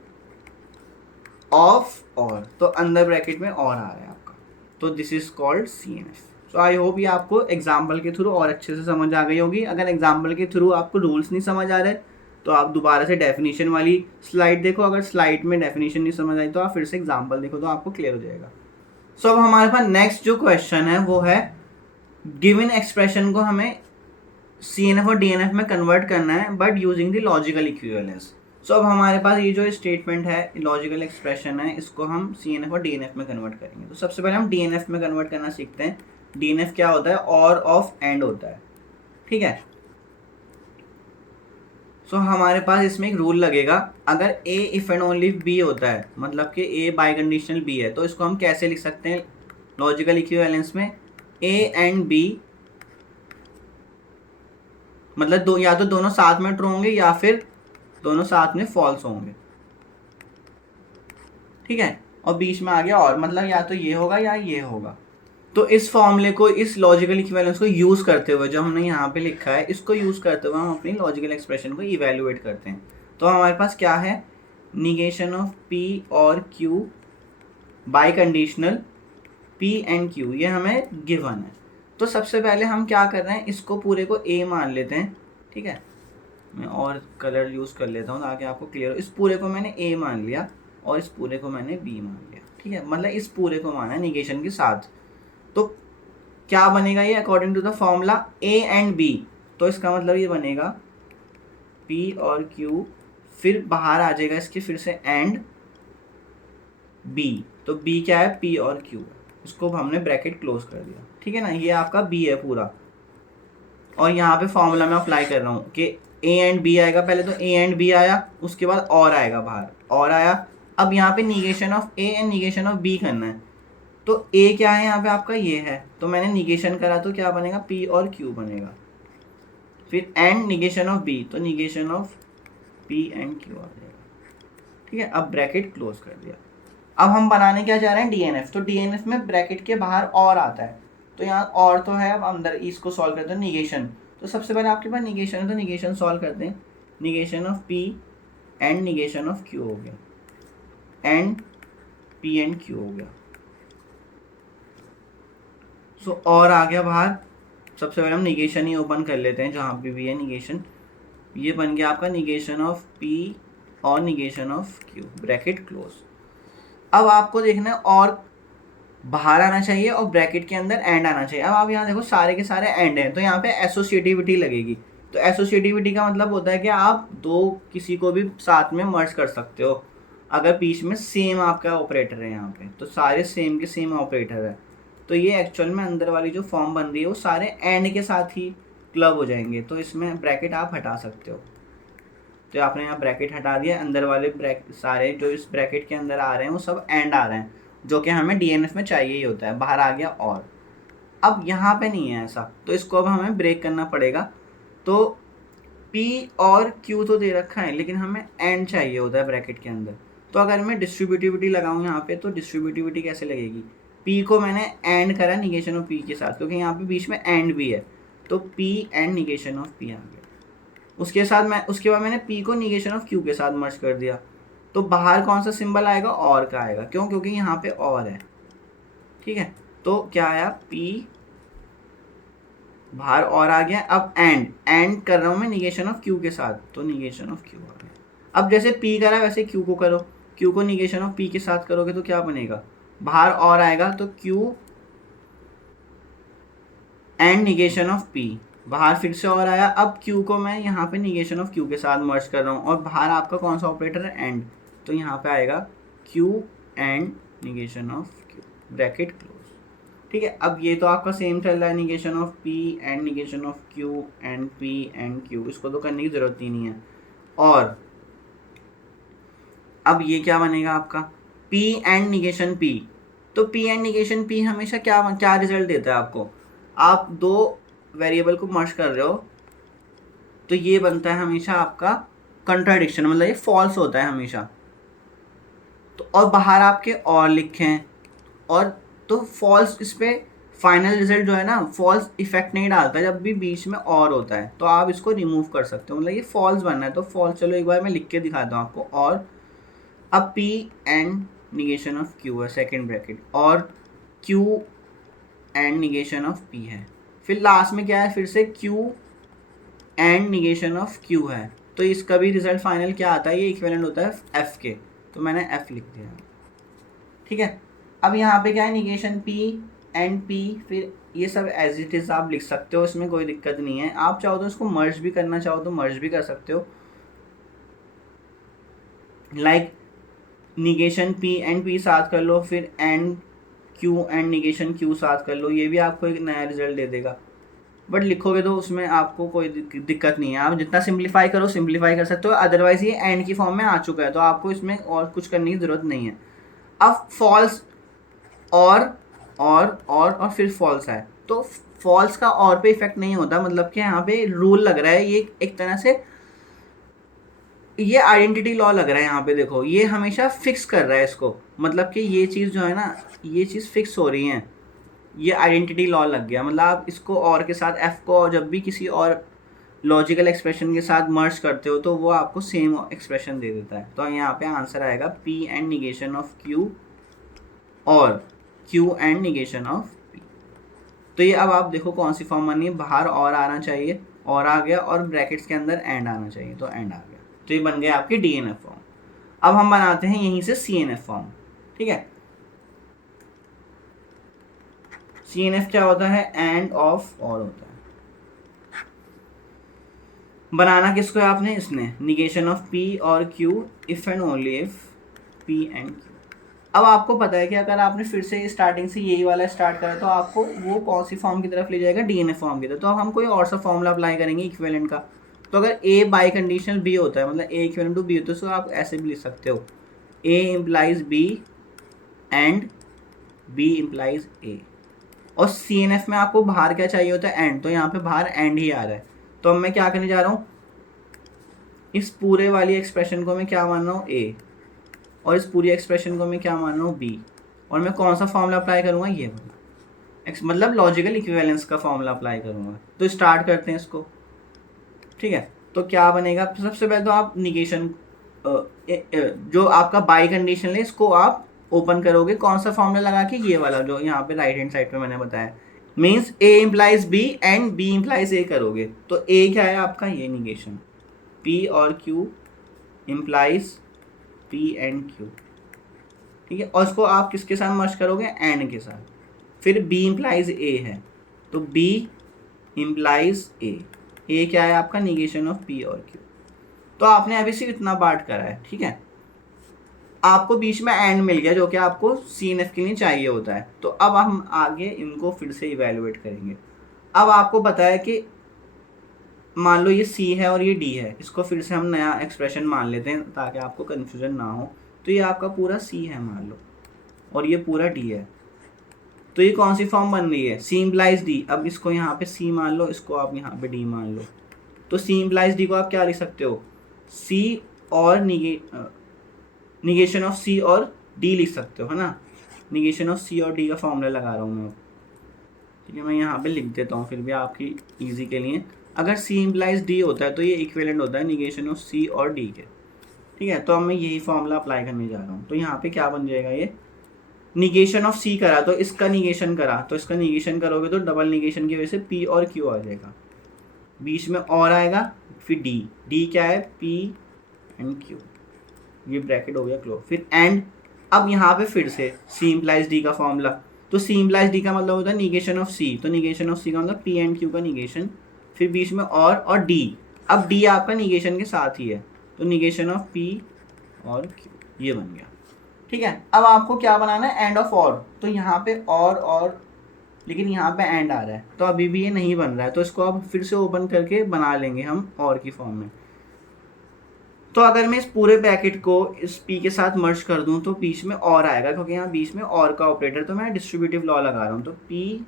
ऑफ और, तो अंदर ब्रैकेट में और आ रहा है आपका। तो this is called CNF. So I hope ये आपको एग्जाम्पल के थ्रू और अच्छे से समझ आ गई होगी। अगर एग्जाम्पल के थ्रू आपको रूल्स नहीं समझ आ रहे तो आप दोबारा से डेफिनेशन वाली स्लाइड देखो। अगर स्लाइड में डेफिनेशन नहीं समझ आई तो आप फिर से एग्जाम्पल देखो, तो आपको क्लियर हो जाएगा। सो अब हमारे पास नेक्स्ट जो क्वेश्चन है वो है, गिवन एक्सप्रेशन को हमें सीएनएफ और डीएनएफ में कन्वर्ट करना है but using the logical equivalence. So अब हमारे पास ये जो स्टेटमेंट है, लॉजिकल एक्सप्रेशन है, इसको हम सीएनएफ और डीएनएफ में कन्वर्ट करेंगे। तो सबसे पहले हम डीएनएफ में कन्वर्ट करना सीखते हैं। डीएनएफ क्या होता है? और ऑफ एंड होता है। ठीक है, सो हमारे पास इसमें एक रूल लगेगा। अगर ए इफ एंड ओनली बी होता है, मतलब कि ए बाय कंडीशनल बी है, तो इसको हम कैसे लिख सकते हैं लॉजिकल इक्विवेलेंस में? ए एंड बी, मतलब दो, या तो दोनों साथ में ट्रू होंगे या फिर दोनों साथ में फॉल्स होंगे। ठीक है, और बीच में आ गया और, मतलब या तो ये होगा या ये होगा। तो इस फॉर्मूले को, इस लॉजिकल इक्विवेलेंस को यूज करते हुए, जो हमने यहाँ पे लिखा है, इसको यूज करते हुए हम अपनी लॉजिकल एक्सप्रेशन को इवेल्युएट करते हैं। तो हमारे पास क्या है? निगेशन ऑफ पी और Q by conditional P and Q, ये हमें गिवन है। तो सबसे पहले हम क्या कर रहे हैं, इसको पूरे को ए मान लेते हैं। ठीक है, मैं और कलर यूज़ कर लेता हूँ ताकि आपको क्लियर हो। इस पूरे को मैंने ए मान लिया और इस पूरे को मैंने बी मान लिया। ठीक है, मतलब इस पूरे को माना है निगेशन के साथ। तो क्या बनेगा ये? According to the formula A and B, तो इसका मतलब ये बनेगा पी और क्यू, फिर बाहर आ जाएगा इसके फिर से एंड बी। तो बी क्या है, पी और क्यू, इसको हमने ब्रैकेट क्लोज कर दिया, ठीक है ना। ये आपका बी है पूरा, और यहाँ पे फॉर्मूला मैं अप्लाई कर रहा हूँ कि ए एंड बी आएगा, पहले तो ए एंड बी आया, उसके बाद और आएगा बाहर, और आया। अब यहाँ पे negation of A and negation of B करना है। तो ए क्या है यहाँ पे आपका, ये है, तो मैंने निगेशन करा तो क्या बनेगा, पी और क्यू बनेगा। फिर एंड निगेशन ऑफ बी, तो negation of P and Q आ जाएगा, ठीक है। अब ब्रैकेट क्लोज कर दिया। अब हम बनाने क्या चाह रहे हैं, डीएनएफ। तो डीएनएफ में ब्रैकेट के बाहर और आता है, तो यहाँ और तो है, अब अंदर इसको सॉल्व करते हैं निगेशन। तो सबसे पहले आपके पास निगेशन है, तो निगेशन सॉल्व करते हैं। Negation of P and negation of Q हो गया, एंड पी एंड क्यू हो गया। सो और आ गया बाहर। सबसे पहले हम निगेशन ही ओपन कर लेते हैं, जहाँ पे भी है निगेशन। ये बन गया आपका निगेशन ऑफ पी और negation of Q, bracket close. अब आपको देखना है और बाहर आना चाहिए और ब्रैकेट के अंदर एंड आना चाहिए। अब आप यहाँ देखो सारे के सारे एंड हैं, तो यहाँ पे एसोसिएटिविटी लगेगी। तो एसोसिएटिविटी का मतलब होता है कि आप दो किसी को भी साथ में मर्ज कर सकते हो अगर बीच में सेम आपका ऑपरेटर है यहाँ पे, तो सारे सेम के सेम ऑपरेटर है। तो ये एक्चुअल में अंदर वाली जो फॉर्म बन रही है वो सारे एंड के साथ ही क्लब हो जाएंगे, तो इसमें ब्रैकेट आप हटा सकते हो। तो आपने यहाँ ब्रैकेट हटा दिया, अंदर वाले सारे जो इस ब्रैकेट के अंदर आ रहे हैं वो सब एंड आ रहे हैं, जो कि हमें डीएनएफ में चाहिए ही होता है। बाहर आ गया और, अब यहाँ पे नहीं है ऐसा, तो इसको अब हमें ब्रेक करना पड़ेगा। तो P और Q तो दे रखा है, लेकिन हमें एंड चाहिए होता है ब्रैकेट के अंदर। तो अगर मैं डिस्ट्रीब्यूटिविटी लगाऊँ यहाँ पे, तो डिस्ट्रीब्यूटिविटी कैसे लगेगी, P को मैंने एंड करा निगेशन ऑफ P के साथ, क्योंकि यहाँ पे बीच में एंड भी है, तो P and negation of P आ गया। उसके बाद मैंने P को निगेशन ऑफ Q के साथ मर्ज कर दिया। तो बाहर कौन सा सिंबल आएगा, और का आएगा, क्यों, क्योंकि यहाँ पे और है, ठीक है। तो क्या आया, P बाहर और आ गया। अब एंड कर रहा हूँ मैं निगेशन ऑफ Q के साथ, तो निगेशन ऑफ Q आ गया। अब जैसे P करा वैसे Q को करो, Q को निगेशन ऑफ P के साथ करोगे तो क्या बनेगा, बाहर और आएगा, तो Q and negation of P, बाहर फिर से और आया। अब Q को मैं यहाँ पे निगेशन ऑफ Q के साथ मर्ज कर रहा हूँ, और बाहर आपका कौन सा ऑपरेटर है, एंड, तो यहाँ पे आएगा Q and negation of Q, bracket close, ठीक है। अब ये तो आपका सेम चल रहा है, negation of P and negation of Q and P and Q, इसको तो करने की ज़रूरत ही नहीं है। और अब ये क्या बनेगा आपका, P एंड निगेशन P। तो P एंड निगेशन P हमेशा क्या क्या रिजल्ट देता है आपको, आप दो वेरिएबल को मर्ज कर रहे हो, तो ये बनता है हमेशा आपका कंट्राडिक्शन, मतलब ये फॉल्स होता है हमेशा। तो और बाहर आपके और लिखे हैं, और तो फॉल्स, इस पे फाइनल रिजल्ट जो है ना, फॉल्स इफेक्ट नहीं डालता जब भी बीच में और होता है, तो आप इसको रिमूव कर सकते हो, मतलब ये फॉल्स बनना है तो फॉल्स। चलो एक बार मैं लिख के दिखाता हूँ आपको। और अब P and negation of Q है सेकेंड ब्रैकेट, और Q and negation of P है, फिर लास्ट में क्या है, फिर से Q and negation of Q है। तो इसका भी रिजल्ट फाइनल क्या आता है, ये इक्विवेलेंट होता है F के, तो मैंने F लिख दिया, ठीक है। अब यहाँ पे क्या है, निगेशन P एंड P, फिर ये सब एज इट इज़ आप लिख सकते हो, इसमें कोई दिक्कत नहीं है। आप चाहो तो इसको मर्ज भी करना चाहो तो मर्ज भी कर सकते हो, like negation P and P साथ कर लो, फिर and Q and negation Q साथ कर लो, ये भी आपको एक नया रिजल्ट दे देगा। बट लिखोगे तो उसमें आपको कोई दिक्कत नहीं है, आप जितना सिंप्लीफाई करो सिंप्लीफाई कर सकते हो, अदरवाइज ये एंड की फॉर्म में आ चुका है, तो आपको इसमें और कुछ करने की ज़रूरत नहीं है। अब फॉल्स और फिर फॉल्स है, तो फॉल्स का और पे इफेक्ट नहीं होता, मतलब कि यहाँ पे रूल लग रहा है, ये एक तरह से ये आइडेंटिटी लॉ लग रहा है यहाँ पे, देखो ये हमेशा फिक्स कर रहा है इसको, मतलब कि ये चीज़ जो है ना, ये चीज़ फिक्स हो रही है, ये आइडेंटिटी लॉ लग गया। मतलब आप इसको और के साथ F को जब भी किसी और लॉजिकल एक्सप्रेशन के साथ मर्ज करते हो तो वो आपको सेम एक्सप्रेशन दे देता है। तो यहाँ पे आंसर आएगा P and negation of Q और Q and negation of P। तो ये अब आप देखो कौन सी फॉर्म बनी है, बाहर और आना चाहिए, और आ गया, और ब्रैकेट्स के अंदर एंड आना चाहिए, तो एंड आ गया। तो ये बन गया आपकी DNF फॉर्म। अब हम बनाते हैं यहीं से CNF फॉर्म, ठीक है। CNF क्या होता है, एंड ऑफ और होता है, बनाना किसको है आपने, इसने निगेशन ऑफ पी और Q if and only if P and Q. अब आपको पता है कि अगर आपने फिर से स्टार्टिंग से यही वाला स्टार्ट करा तो आपको वो कौन सी फॉर्म की तरफ ले जाएगा, डीएनएफ फॉर्म की तरफ। तो अब हम कोई और सा फॉर्मूला अप्लाई करेंगे इक्विवेलेंट का। तो अगर ए बाई कंडीशनल बी होता है, मतलब ए इक्विवेलेंट टू बी होता है, तो आप ऐसे भी लिख सकते हो, A implies B and B implies A. और सी एन एफ में आपको बाहर क्या चाहिए होता है, एंड, तो यहाँ पे बाहर एंड ही आ रहा है। तो अब मैं क्या करने जा रहा हूँ, इस पूरे वाली एक्सप्रेशन को मैं क्या मान रहा हूँ, ए, और इस पूरी एक्सप्रेशन को मैं क्या मान रहा हूँ, बी। और मैं कौन सा फॉर्मूला अप्लाई करूँगा, ये वाला, मतलब लॉजिकल इक्विवेलेंस का फॉर्मूला अप्लाई करूँगा। तो स्टार्ट करते हैं इसको, ठीक है। तो क्या बनेगा, सबसे पहले तो आप निगेशन जो आपका बाई कंडीशन है इसको आप ओपन करोगे, कौन सा फॉर्मूला लगा के, ये वाला जो यहाँ पे राइट हैंड साइड पे मैंने बताया, means A implies B and B implies A करोगे। तो ए क्या है आपका, ये निगेशन, पी और Q implies P and Q, ठीक है। और इसको आप किसके साथ मर्ज करोगे, एंड के साथ। फिर बी इम्प्लाइज ए है, तो बी इम्प्लाइज ए क्या है आपका, निगेशन ऑफ पी और क्यू। तो आपने अभी सिर्फ इतना पार्ट करा है, ठीक है। आपको बीच में एंड मिल गया जो कि आपको सी एन एफ के लिए चाहिए होता है। तो अब हम आगे इनको फिर से इवेलुएट करेंगे। अब आपको पता है कि मान लो ये सी है और ये डी है, इसको फिर से हम नया एक्सप्रेशन मान लेते हैं ताकि आपको कन्फ्यूजन ना हो। तो ये आपका पूरा सी है मान लो, और ये पूरा डी है। तो ये कौन सी फॉर्म बन रही है, सी इम्प्लाइज डी। अब इसको यहाँ पे सी मान लो, इसको आप यहाँ पे डी मान लो। तो सी इम्प्लाइज डी को आप क्या लिख सकते हो, सी और निगेशन ऑफ सी और डी लिख सकते हो, है ना। निगेशन ऑफ सी और डी का फॉर्मूला लगा रहा हूँ मैं, ठीक है। मैं यहाँ पे लिख देता हूँ फिर भी आपकी इजी के लिए। अगर सी इम्प्लाइज डी होता है तो ये इक्विवेलेंट होता है निगेशन ऑफ सी और डी के, ठीक है। तो अब मैं यही फॉर्मूला अप्लाई करने जा रहा हूँ। तो यहाँ पे क्या बन जाएगा, ये निगेशन ऑफ सी करा तो इसका निगेशन करा, तो इसका निगेशन करोगे तो डबल निगेशन की वजह से पी और क्यू आ जाएगा, बीच में और आएगा, फिर डी, डी क्या है, पी एंड क्यू, ये ब्रैकेट हो गया क्लोज, फिर एंड। अब यहाँ पे फिर से सी इम्प्लाइज डी का फॉर्मूला। तो सी इम्प्लाइज डी का मतलब होता है निगेशन ऑफ सी, तो निगेशन ऑफ सी का मतलब पी एंड क्यू का निगेशन, फिर बीच में और डी। अब डी आपका निगेशन के साथ ही है, तो निगेशन ऑफ पी और क्यू, ये बन गया, ठीक है। अब आपको क्या बनाना है, एंड ऑफ और। तो यहाँ पे और, लेकिन यहाँ पे एंड आ रहा है तो अभी भी ये नहीं बन रहा है, तो इसको अब फिर से ओपन करके बना लेंगे हम और की फॉर्म में। तो अगर मैं इस पूरे ब्रैकेट को इस पी के साथ मर्ज कर दूं तो बीच में और आएगा, क्योंकि यहाँ बीच में और का ऑपरेटर, तो मैं डिस्ट्रीब्यूटिव लॉ लगा रहा हूँ। तो पी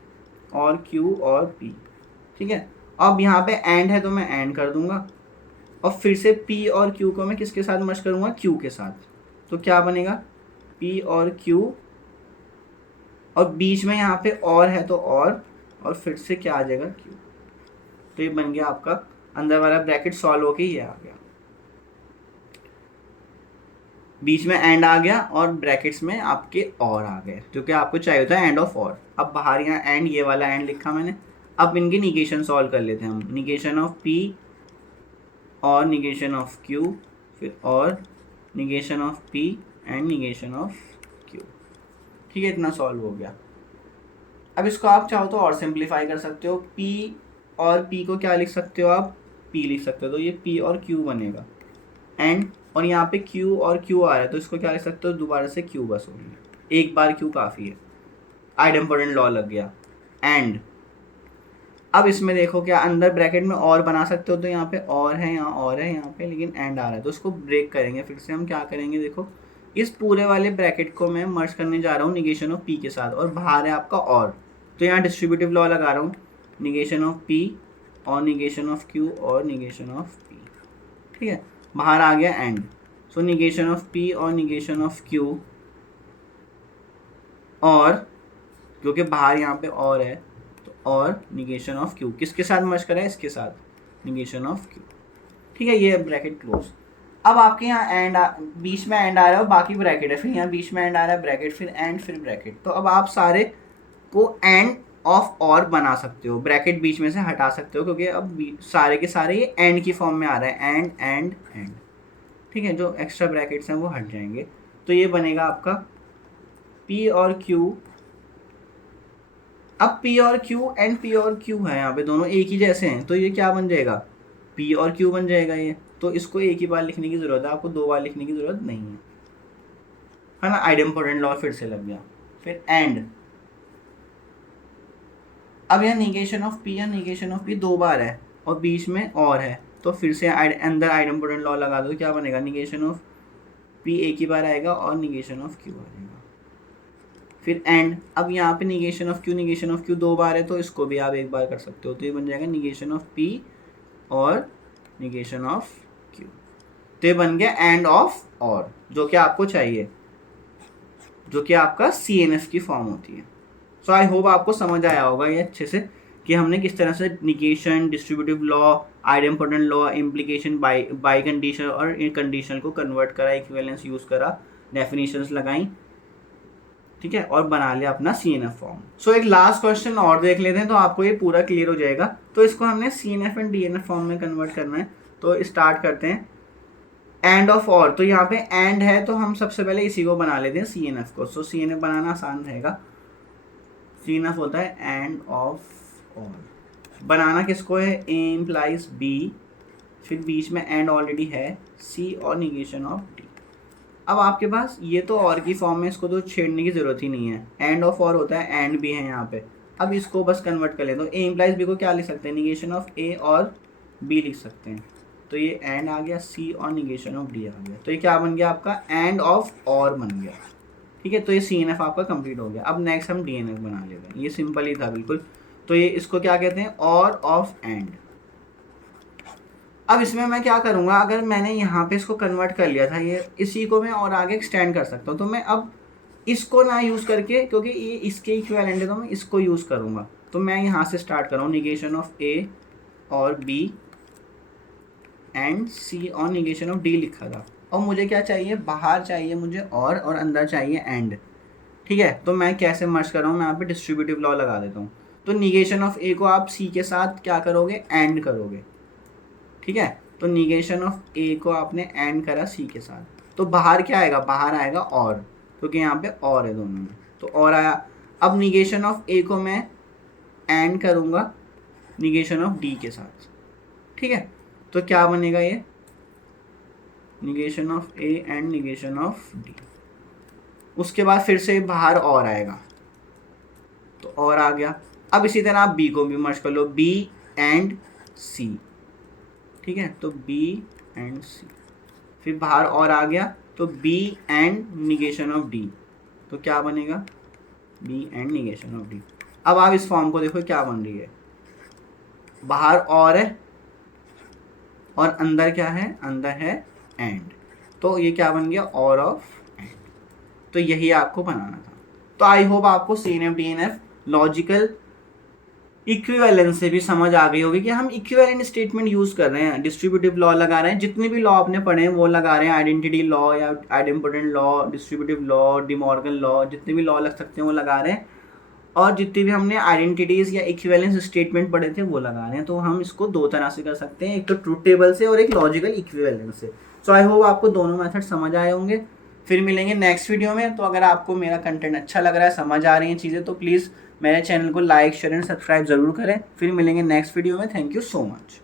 और क्यू और पी, ठीक है। अब यहाँ पे एंड है तो मैं एंड कर दूंगा, और फिर से पी और क्यू को मैं किसके साथ मर्ज करूँगा, क्यू के साथ। तो क्या बनेगा, पी और क्यू, और बीच में यहाँ पे और है तो और फिर से क्या आ जाएगा, क्यू। तो ये बन गया आपका अंदर वाला ब्रैकेट सॉल्व होके ये आ गया, बीच में एंड आ गया और ब्रैकेट्स में आपके और आ गए, क्योंकि आपको चाहिए होता है एंड ऑफ और। अब बाहर यहाँ एंड, ये वाला एंड लिखा मैंने। अब इनकी निगेशन सॉल्व कर लेते हैं हम, निगेशन ऑफ पी और निगेशन ऑफ क्यू, फिर और negation of P and negation of Q, ठीक है। इतना सॉल्व हो गया। अब इसको आप चाहो तो और सिंप्लीफाई कर सकते हो, पी और पी को क्या लिख सकते हो आप, पी लिख सकते हो, तो ये पी और क्यू बनेगा एंड, और यहाँ पे Q और Q आ रहा है तो इसको क्या लिख सकते हो, दोबारा से Q बस होगी, एक बार Q काफ़ी है, आइडेम्पोटेंट लॉ लग गया एंड। अब इसमें देखो क्या अंदर ब्रैकेट में और बना सकते हो, तो यहाँ पे और है, यहाँ और है, यहाँ पे लेकिन एंड आ रहा है, तो इसको ब्रेक करेंगे। फिर से हम क्या करेंगे, देखो इस पूरे वाले ब्रैकेट को मैं मर्ज करने जा रहा हूँ निगेशन ऑफ P के साथ, और बाहर है आपका और, तो यहाँ डिस्ट्रीब्यूटिव लॉ लगा रहा हूँ, निगेशन ऑफ P और निगेशन ऑफ Q और निगेशन ऑफ P, ठीक है। बाहर आ गया and, so negation of P और निगेशन ऑफ क्यू, और क्योंकि बाहर यहाँ पे और है तो और निगेशन ऑफ क्यू किसके साथ मर्ज करा है, इसके साथ, निगेशन ऑफ क्यू, ठीक है। ये ब्रैकेट क्लोज। अब आपके यहाँ एंड बीच में एंड आ रहा है और बाकी ब्रैकेट है, फिर यहाँ बीच में एंड आ रहा है, ब्रैकेट, फिर एंड, फिर ब्रैकेट। तो अब आप सारे को एंड ऑफ और बना सकते हो, ब्रैकेट बीच में से हटा सकते हो, क्योंकि अब सारे के सारे ये एंड की फॉर्म में आ रहा है, एंड एंड एंड, ठीक है। जो एक्स्ट्रा ब्रैकेट्स हैं वो हट जाएंगे, तो ये बनेगा आपका P और Q। अब P और Q एंड P और Q है, यहाँ पे दोनों एक ही जैसे हैं, तो ये क्या बन जाएगा, P और Q बन जाएगा ये। तो इसको एक ही बार लिखने की ज़रूरत है, आपको 2 बार लिखने की ज़रूरत नहीं है ना। आइडेम्पोटेंट लॉ फिर से लग गया। फिर एंड, अब यह निगेशन ऑफ P या निगेशन ऑफ P 2 बार है और बीच में और है, तो फिर से अंदर आइडेम्पोटेंट लॉ लगा दो, क्या बनेगा, निगेशन ऑफ P एक ही बार आएगा और निगेशन ऑफ Q आएगा। फिर एंड, अब यहाँ पे निगेशन ऑफ Q 2 बार है, तो इसको भी आप एक बार कर सकते हो, तो ये बन जाएगा निगेशन ऑफ P और निगेशन ऑफ Q। तो ये बन गया एंड ऑफ और, जो कि आपको चाहिए, जो कि आपका CNF की फॉर्म होती है। सो आई होप आपको समझ आया होगा ये अच्छे से कि हमने किस तरह से negation, distributive law, idempotent law, implication, by conditional और कंडीशनल को कन्वर्ट करा, इक्विवेलेंस यूज़ करा, डेफिनेशंस लगाई, ठीक है, और बना लिया अपना CNF फॉर्म। सो एक लास्ट क्वेश्चन और देख लेते हैं तो आपको ये पूरा क्लियर हो जाएगा। तो इसको हमने CNF एंड DNF फॉर्म में कन्वर्ट करना है, तो स्टार्ट करते हैं। एंड ऑफ और, तो यहाँ पे एंड है तो हम सबसे पहले इसी को बना लेते हैं CNF को। सो CNF बनाना आसान रहेगा। CNF होता है एंड ऑफ और। बनाना किसको है, A implies B, फिर बीच में एंड ऑलरेडी है C और निगेशन ऑफ D। अब आपके पास ये तो और की फॉर्म में, इसको तो छेड़ने की ज़रूरत ही नहीं है। एंड ऑफ और होता है, एंड भी है यहाँ पे। अब इसको बस कन्वर्ट कर ले, तो A implies B को क्या लिख सकते हैं, निगेशन ऑफ A और B लिख सकते हैं। तो ये एंड आ गया, C और निगेशन ऑफ D आ गया। तो ये क्या बन गया आपका, एंड ऑफ और बन गया, ठीक है। तो ये CNF आपका कंप्लीट हो गया। अब नेक्स्ट हम DNF बना लेते हैं, ये सिंपल ही था बिल्कुल। तो ये इसको क्या कहते हैं, और ऑफ एंड। अब इसमें मैं क्या करूँगा, अगर मैंने यहाँ पे इसको कन्वर्ट कर लिया था, ये इसी को मैं और आगे एक्सटेंड कर सकता हूँ। तो मैं अब इसको ना यूज़ करके, क्योंकि ये इसके इक्विवेलेंट है, तो मैं इसको यूज़ करूँगा। तो मैं यहाँ से स्टार्ट कर रहा हूँ, निगेशन ऑफ A और B एंड C और निगेशन ऑफ D लिखा था। और मुझे क्या चाहिए, बाहर चाहिए मुझे और अंदर चाहिए एंड, ठीक है। तो मैं कैसे मर्ज कर रहा हूँ, मैं यहाँ पे डिस्ट्रीब्यूटिव लॉ लगा देता हूँ। तो निगेशन ऑफ A को आप C के साथ क्या करोगे, एंड करोगे, ठीक है। तो निगेशन ऑफ A को आपने एंड करा C के साथ, तो बाहर क्या आएगा, बाहर आएगा और, क्योंकि यहाँ पे और है दोनों में, तो और आया। अब निगेशन ऑफ A को मैं एंड करूँगा निगेशन ऑफ D के साथ, ठीक है। तो क्या बनेगा ये, negation of A and negation of D। उसके बाद फिर से बाहर और आएगा, तो और आ गया। अब इसी तरह आप B को भी मर्ज कर लो, B एंड C, ठीक है। तो B एंड C, फिर बाहर और आ गया, तो B and negation of D। तो क्या बनेगा, B and negation of D। अब आप इस फॉर्म को देखो क्या बन रही है, बाहर और है और अंदर क्या है, अंदर है एंड। तो ये क्या बन गया, और ऑफ एंड। तो यही आपको बनाना था। तो आई होप आपको CNF DNF लॉजिकल इक्विवेलेंस से भी समझ आ गई होगी कि हम इक्विवेलेंट स्टेटमेंट यूज़ कर रहे हैं, डिस्ट्रीब्यूटिव लॉ लगा रहे हैं, जितने भी लॉ आपने पढ़े हैं वो लगा रहे हैं, आइडेंटिटी लॉ या idempotent law, distributive law, De Morgan law, जितने भी लॉ लग सकते हैं वो लगा रहे हैं। और जितनी भी हमने आइडेंटिटीज़ या इक्विवेलेंस स्टेटमेंट पढ़े थे वो लगा रहे हैं। तो हम इसको 2 तरह से कर सकते हैं, एक तो ट्रूथ टेबल से और एक लॉजिकल इक्विवेलेंस से। सो आई होप आपको दोनों मेथड समझ आए होंगे। फिर मिलेंगे नेक्स्ट वीडियो में। तो अगर आपको मेरा कंटेंट अच्छा लग रहा है, समझ आ रही हैं चीज़ें, तो प्लीज़ मेरे चैनल को लाइक, शेयर एंड सब्सक्राइब ज़रूर करें। फिर मिलेंगे नेक्स्ट वीडियो में। Thank you so much.